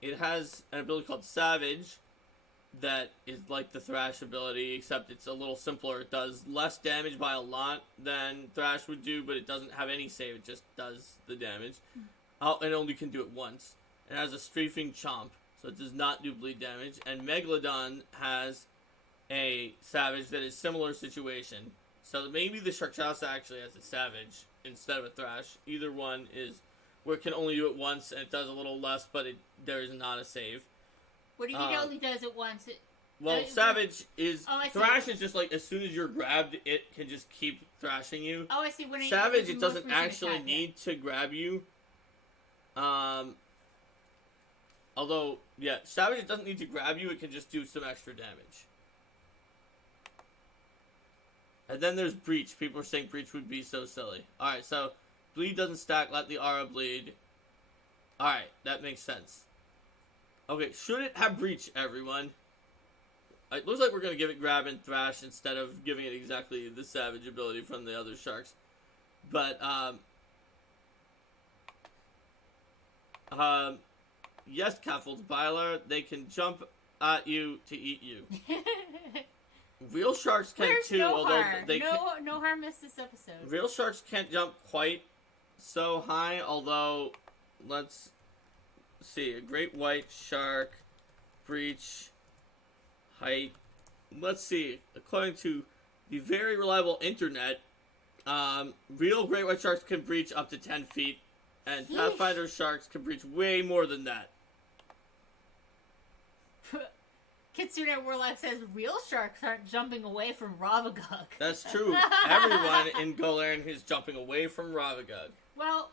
it has an ability called Savage that is like the Thrash ability, except it's a little simpler. It does less damage by a lot than Thrash would do, but it doesn't have any save. It just does the damage. Oh, and only can do it once. It has a Strafing Chomp, so it does not do bleed damage. And Megalodon has a Savage that is similar situation. So maybe the Sharkshasa actually has a Savage instead of a Thrash. Either one is where it can only do it once, and it does a little less, but there is not a save. What do you mean it only does it once? Savage is... Thrash is just like, as soon as you're grabbed, it can just keep thrashing you. Oh, I see. When Savage, it doesn't actually need to grab you. Although, yeah, Savage, it doesn't need to grab you. It can just do some extra damage. And then there's Breach. People are saying Breach would be so silly. Alright, so bleed doesn't stack. Let the aura bleed. Alright, that makes sense. Okay, should it have Breach, everyone? It looks like we're going to give it Grab and Thrash instead of giving it exactly the Savage ability from the other sharks. But, yes, Kaffels Byler, they can jump at you to eat you. Real sharks can There's too, no although harm. No harm missed this episode. Real sharks can't jump quite so high, although, let's see, a great white shark, breach, height, let's see, according to the very reliable internet, real great white sharks can breach up to 10 feet, and Pathfinder sharks can breach way more than that. Kitsune Warlock says real sharks aren't jumping away from Ravagug. That's true. Everyone in Golarion is jumping away from Ravagug. Well,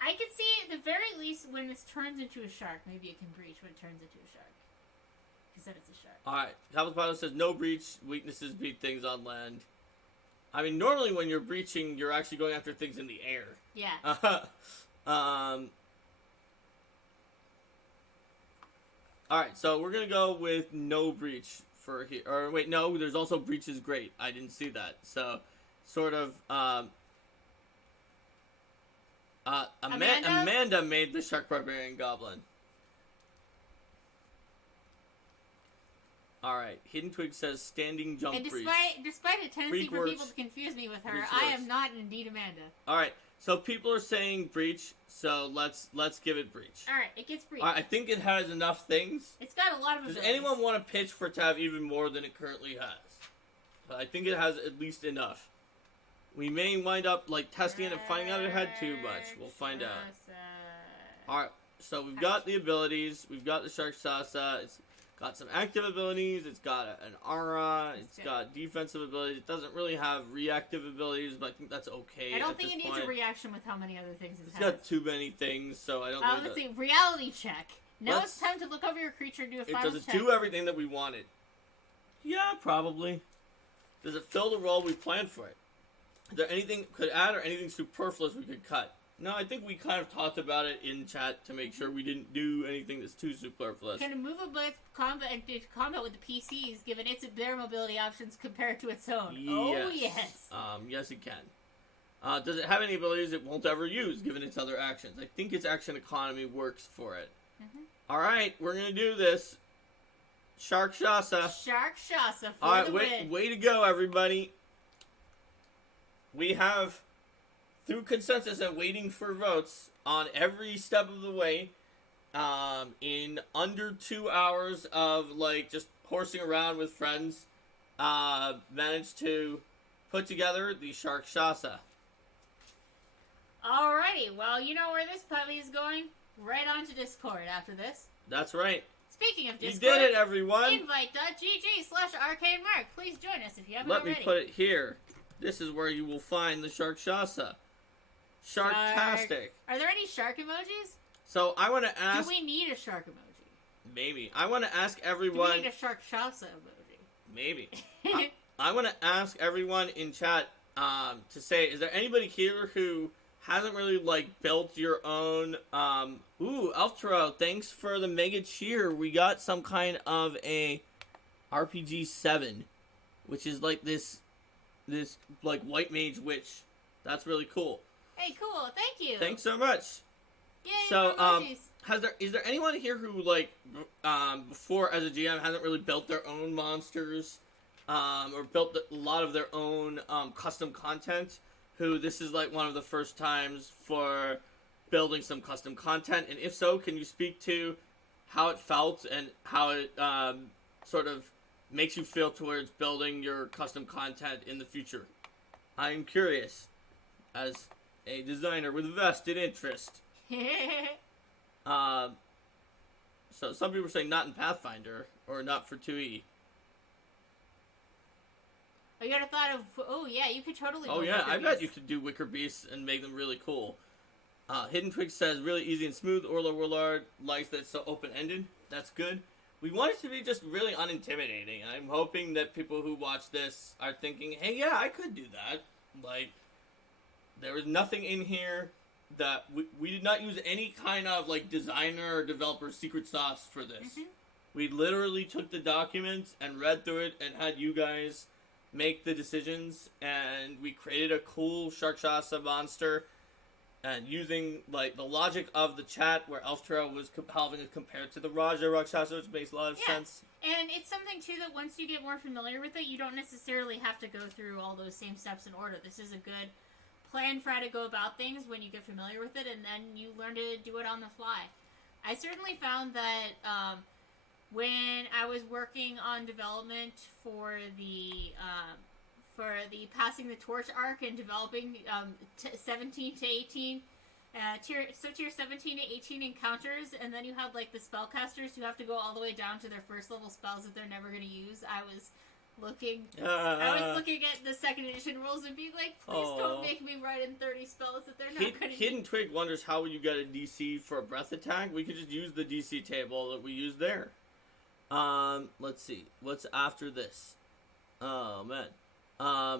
I could see at the very least when this turns into a shark, maybe it can breach when it turns into a shark. Because then it's a shark. Alright, Cavalpado says no breach, weaknesses beat things on land. I mean, normally when you're breaching, you're actually going after things in the air. Yeah. Alright, so we're gonna go with no breach for here. Or wait, no, there's also breach is great. I didn't see that. So, sort of, Amanda made the Shark Barbarian Goblin. Alright, Hidden Twig says standing jump breach. And despite a tendency for people to confuse me with her, I am not indeed Amanda. Alright, so people are saying breach, so let's give it breach. Alright, it gets breach. I think it has enough things. It's got a lot of abilities. Does anyone want to pitch for it to have even more than it currently has? I think it has at least enough. We may wind up like testing it and finding out it had too much. We'll find out. Alright, so we've got the abilities. We've got the Sharkshasa. It's got some active abilities. It's got an aura. It's got defensive abilities. It doesn't really have reactive abilities, but I think that's okay. I don't think it needs a reaction with how many other things it has. It's got too many things, so I don't think let's see. Reality check. Now it's time to look over your creature and do a final check. Does it do everything that we wanted? Yeah, probably. Does it fill the role we planned for it? Is there anything it could add or anything superfluous we could cut? No, I think we kind of talked about it in chat to make sure we didn't do anything that's too superfluous. Can it move about combat with the PCs, given their mobility options compared to its own? Yes. Oh, yes. Yes, it can. Does it have any abilities it won't ever use, given its other actions? I think its action economy works for it. Alright, we're going to do this. Sharkshasa. Sharkshasa for Alright, the win. way to go, everybody. We have, through consensus and waiting for votes, on every step of the way, in under 2 hours of, like, just horsing around with friends, managed to put together the Sharkshasa. Alrighty, well, you know where this puppy is going? Right onto Discord after this. That's right. Speaking of You Discord, did it, everyone! invite.gg/Arcane Mark. Please join us if you haven't Let already. me put it here. This is where you will find the Sharkshasa. Sharktastic. Are there any shark emojis? So I want to ask. Do we need a shark emoji? Maybe. I want to ask Do everyone. we need a Sharkshasa emoji? Maybe. I want to ask everyone in chat to say, is there anybody here who hasn't really built your own? Elftro, thanks for the mega cheer. We got some kind of a RPG 7, which is this white mage witch. That's really cool. Hey, cool. Thank you. Thanks so much. Yay, So, emojis. is there anyone here who before as a GM hasn't really built their own monsters, or built a lot of their own custom content? Who this is one of the first times for building some custom content, and if so, can you speak to how it felt and how it sort of makes you feel towards building your custom content in the future? I'm curious, as a designer with vested interest. So some people are saying not in Pathfinder or not for 2E. Oh, you ever thought of? Oh yeah, you could totally. Oh yeah, I bet you could do Wicker Beasts and make them really cool. Hidden Twig says really easy and smooth. Orla Warlord likes that it's so open-ended. That's good. We want it to be just really unintimidating. I'm hoping that people who watch this are thinking, hey, yeah, I could do that. There was nothing in here that we did not use any kind of designer or developer secret sauce for this. Mm-hmm. We literally took the documents and read through it and had you guys make the decisions, and we created a cool Sharkshasa monster, and using the logic of the chat where Elftro was having it compared to the Raja Rakshasa, which makes a lot of sense. And it's something too that once you get more familiar with it, you don't necessarily have to go through all those same steps in order. This is a good plan for how to go about things when you get familiar with it, and then you learn to do it on the fly. I certainly found that when I was working on development for the Passing the Torch arc and developing 17 to 18, tier 17 to 18 encounters, and then you have the spellcasters who have to go all the way down to their first level spells that they're never going to use. I was looking at the second edition rules and being like, please don't make me write in 30 spells that they're not going to use. Hidden Twig wonders how you got a DC for a breath attack. We could just use the DC table that we use there. Let's see. What's after this? Oh, man.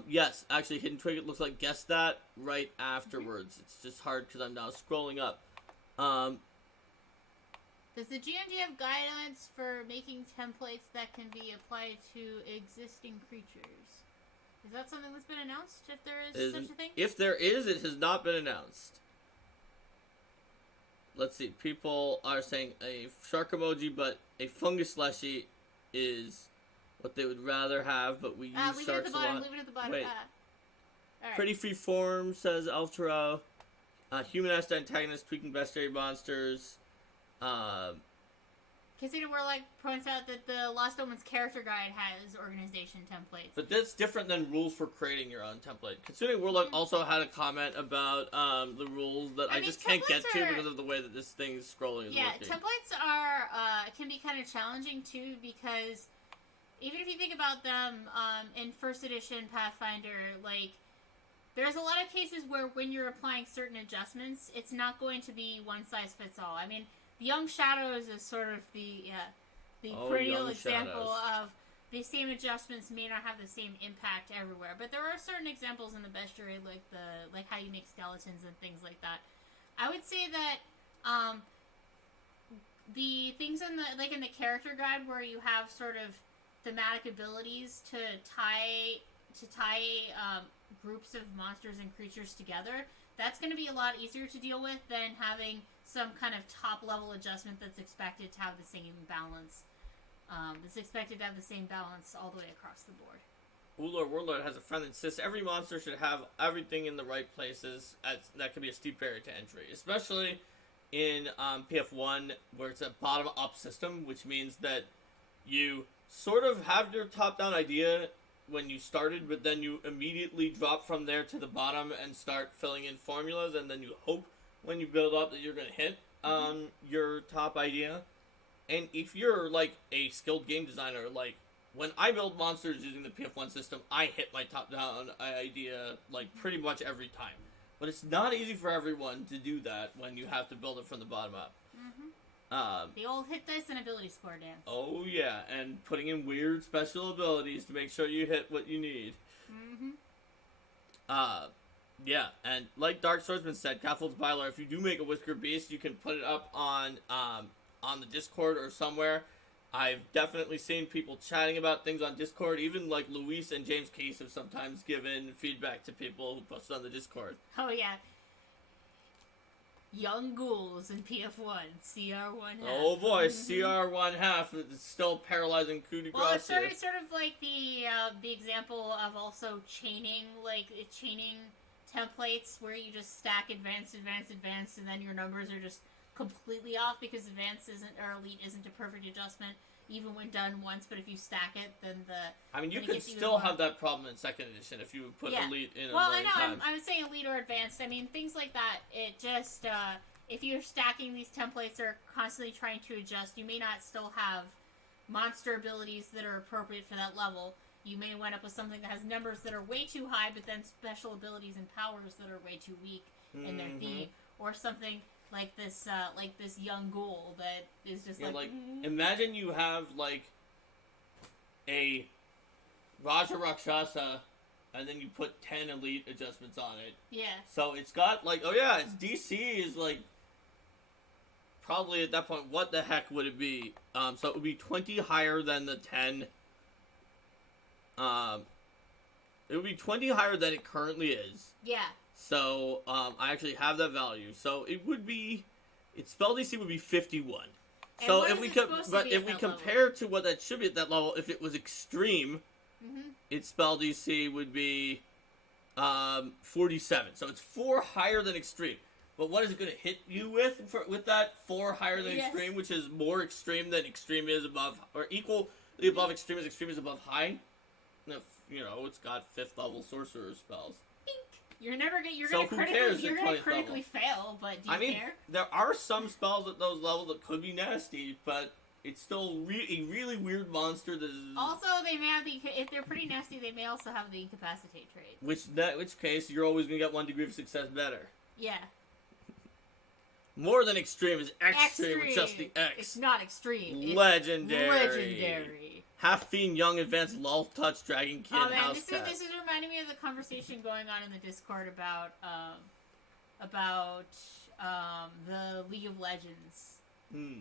Yes, actually, Hidden Twig, it looks like Guess That right afterwards. It's just hard because I'm now scrolling up. Does the GMG have guidelines for making templates that can be applied to existing creatures? Is that something that's been announced, if there is such a thing? If there is, it has not been announced. Let's see. People are saying a shark emoji, but a fungus slushy is what they would rather have, but we use sharks a lot. Leave it at the bottom. Wait. All right. Pretty free form, says Elftro. Humanized antagonist, tweaking bestiary monsters. Casino Warlock points out that the Lost Omens character guide has organization templates. But that's different than rules for creating your own template. Considering Warlock also had a comment about the rules that I just can't get to because of the way that this thing is scrolling. Yeah, templates are can be kind of challenging too, because even if you think about them in first edition Pathfinder, there's a lot of cases where when you're applying certain adjustments, it's not going to be one size fits all. I mean, Young Shadows is sort of the perennial example of the same adjustments may not have the same impact everywhere. But there are certain examples in the bestiary, like how you make skeletons and things like that. I would say that the things in the character guide where you have sort of thematic abilities to tie groups of monsters and creatures together, that's going to be a lot easier to deal with than having some kind of top-level adjustment that's expected to have the same balance. All the way across the board. Ulor Warlord has a friend that insists every monster should have everything in the right places. That could be a steep barrier to entry, especially in PF1, where it's a bottom-up system, which means that you sort of have your top-down idea when you started, but then you immediately drop from there to the bottom and start filling in formulas, and then you hope when you build up that you're going to hit your top idea. And if you're, like, a skilled game designer, like, when I build monsters using the PF1 system, I hit my top-down idea, like, pretty much every time. But it's not easy for everyone to do that when you have to build it from the bottom up. The old hit dice and ability score dance. Oh, yeah, and putting in weird special abilities to make sure you hit what you need. Yeah, and like Dark Swordsman said, Cathold's Bylar, if you do make a Whisker Beast, you can put it up on the Discord or somewhere. I've definitely seen people chatting about things on Discord. Even like Luis and James Case have sometimes given feedback to people who post on the Discord. Oh yeah. Young ghouls in PF1, CR1 half. Oh boy, CR1 half is still paralyzing coup de grace. Well, it's sort of like the example of also chaining templates where you just stack advanced, and then your numbers are just completely off because advanced elite isn't a perfect adjustment even when done once. But if you stack it, then you could still have that problem in second edition if you put elite in. Well, I know I'm saying elite or advanced. I mean things like that. It just if you're stacking these templates or constantly trying to adjust, you may not still have monster abilities that are appropriate for that level. You may wind up with something that has numbers that are way too high, but then special abilities and powers that are way too weak in their theme, or something like this young ghoul that is just imagine you have like a Raja Rakshasa, and then you put 10 elite adjustments on it. Yeah. So it's got like, its DC is like probably at that point. What the heck would it be? So it would be 20 higher than the 10. It would be 20 higher than it currently is. Yeah. So, I actually have that value. So it would be, its spell DC would be 51. And so if we compare to what that should be at that level, if it was extreme, its spell DC would be 47. So it's 4 higher than extreme. But what is it going to hit you with that 4 higher than extreme, which is more extreme than extreme is above, or equally above extreme is above high? It's got 5th level sorcerer spells. You're gonna critically fail, but do you care? There are some spells at those levels that could be nasty, but it's still a really weird monster that is... Also, they may have if they're pretty nasty, they may also have the incapacitate trait. Which case, you're always gonna get 1 degree of success better. Yeah. More than extreme is extreme with just the X. It's not extreme. Legendary. It's legendary. Half Fiend, Young, Advanced, Love Touch, Dragon Kid, House Cat. This is reminding me of the conversation going on in the Discord about the League of Legends.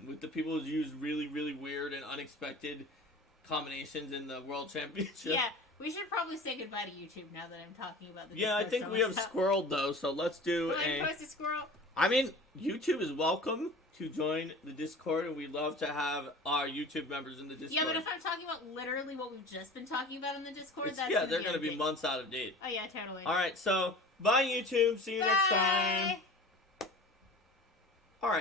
With the people who use really, really weird and unexpected combinations in the World Championship. Yeah, we should probably say goodbye to YouTube now that I'm talking about the Discord. Yeah, I think we have squirreled though, so let's do post a squirrel. I mean, YouTube is welcome to join the Discord, and we'd love to have our YouTube members in the Discord. Yeah, but if I'm talking about literally what we've just been talking about in the Discord, they're going to be months out of date. Oh yeah, totally. Alright, so, bye YouTube, see you next time.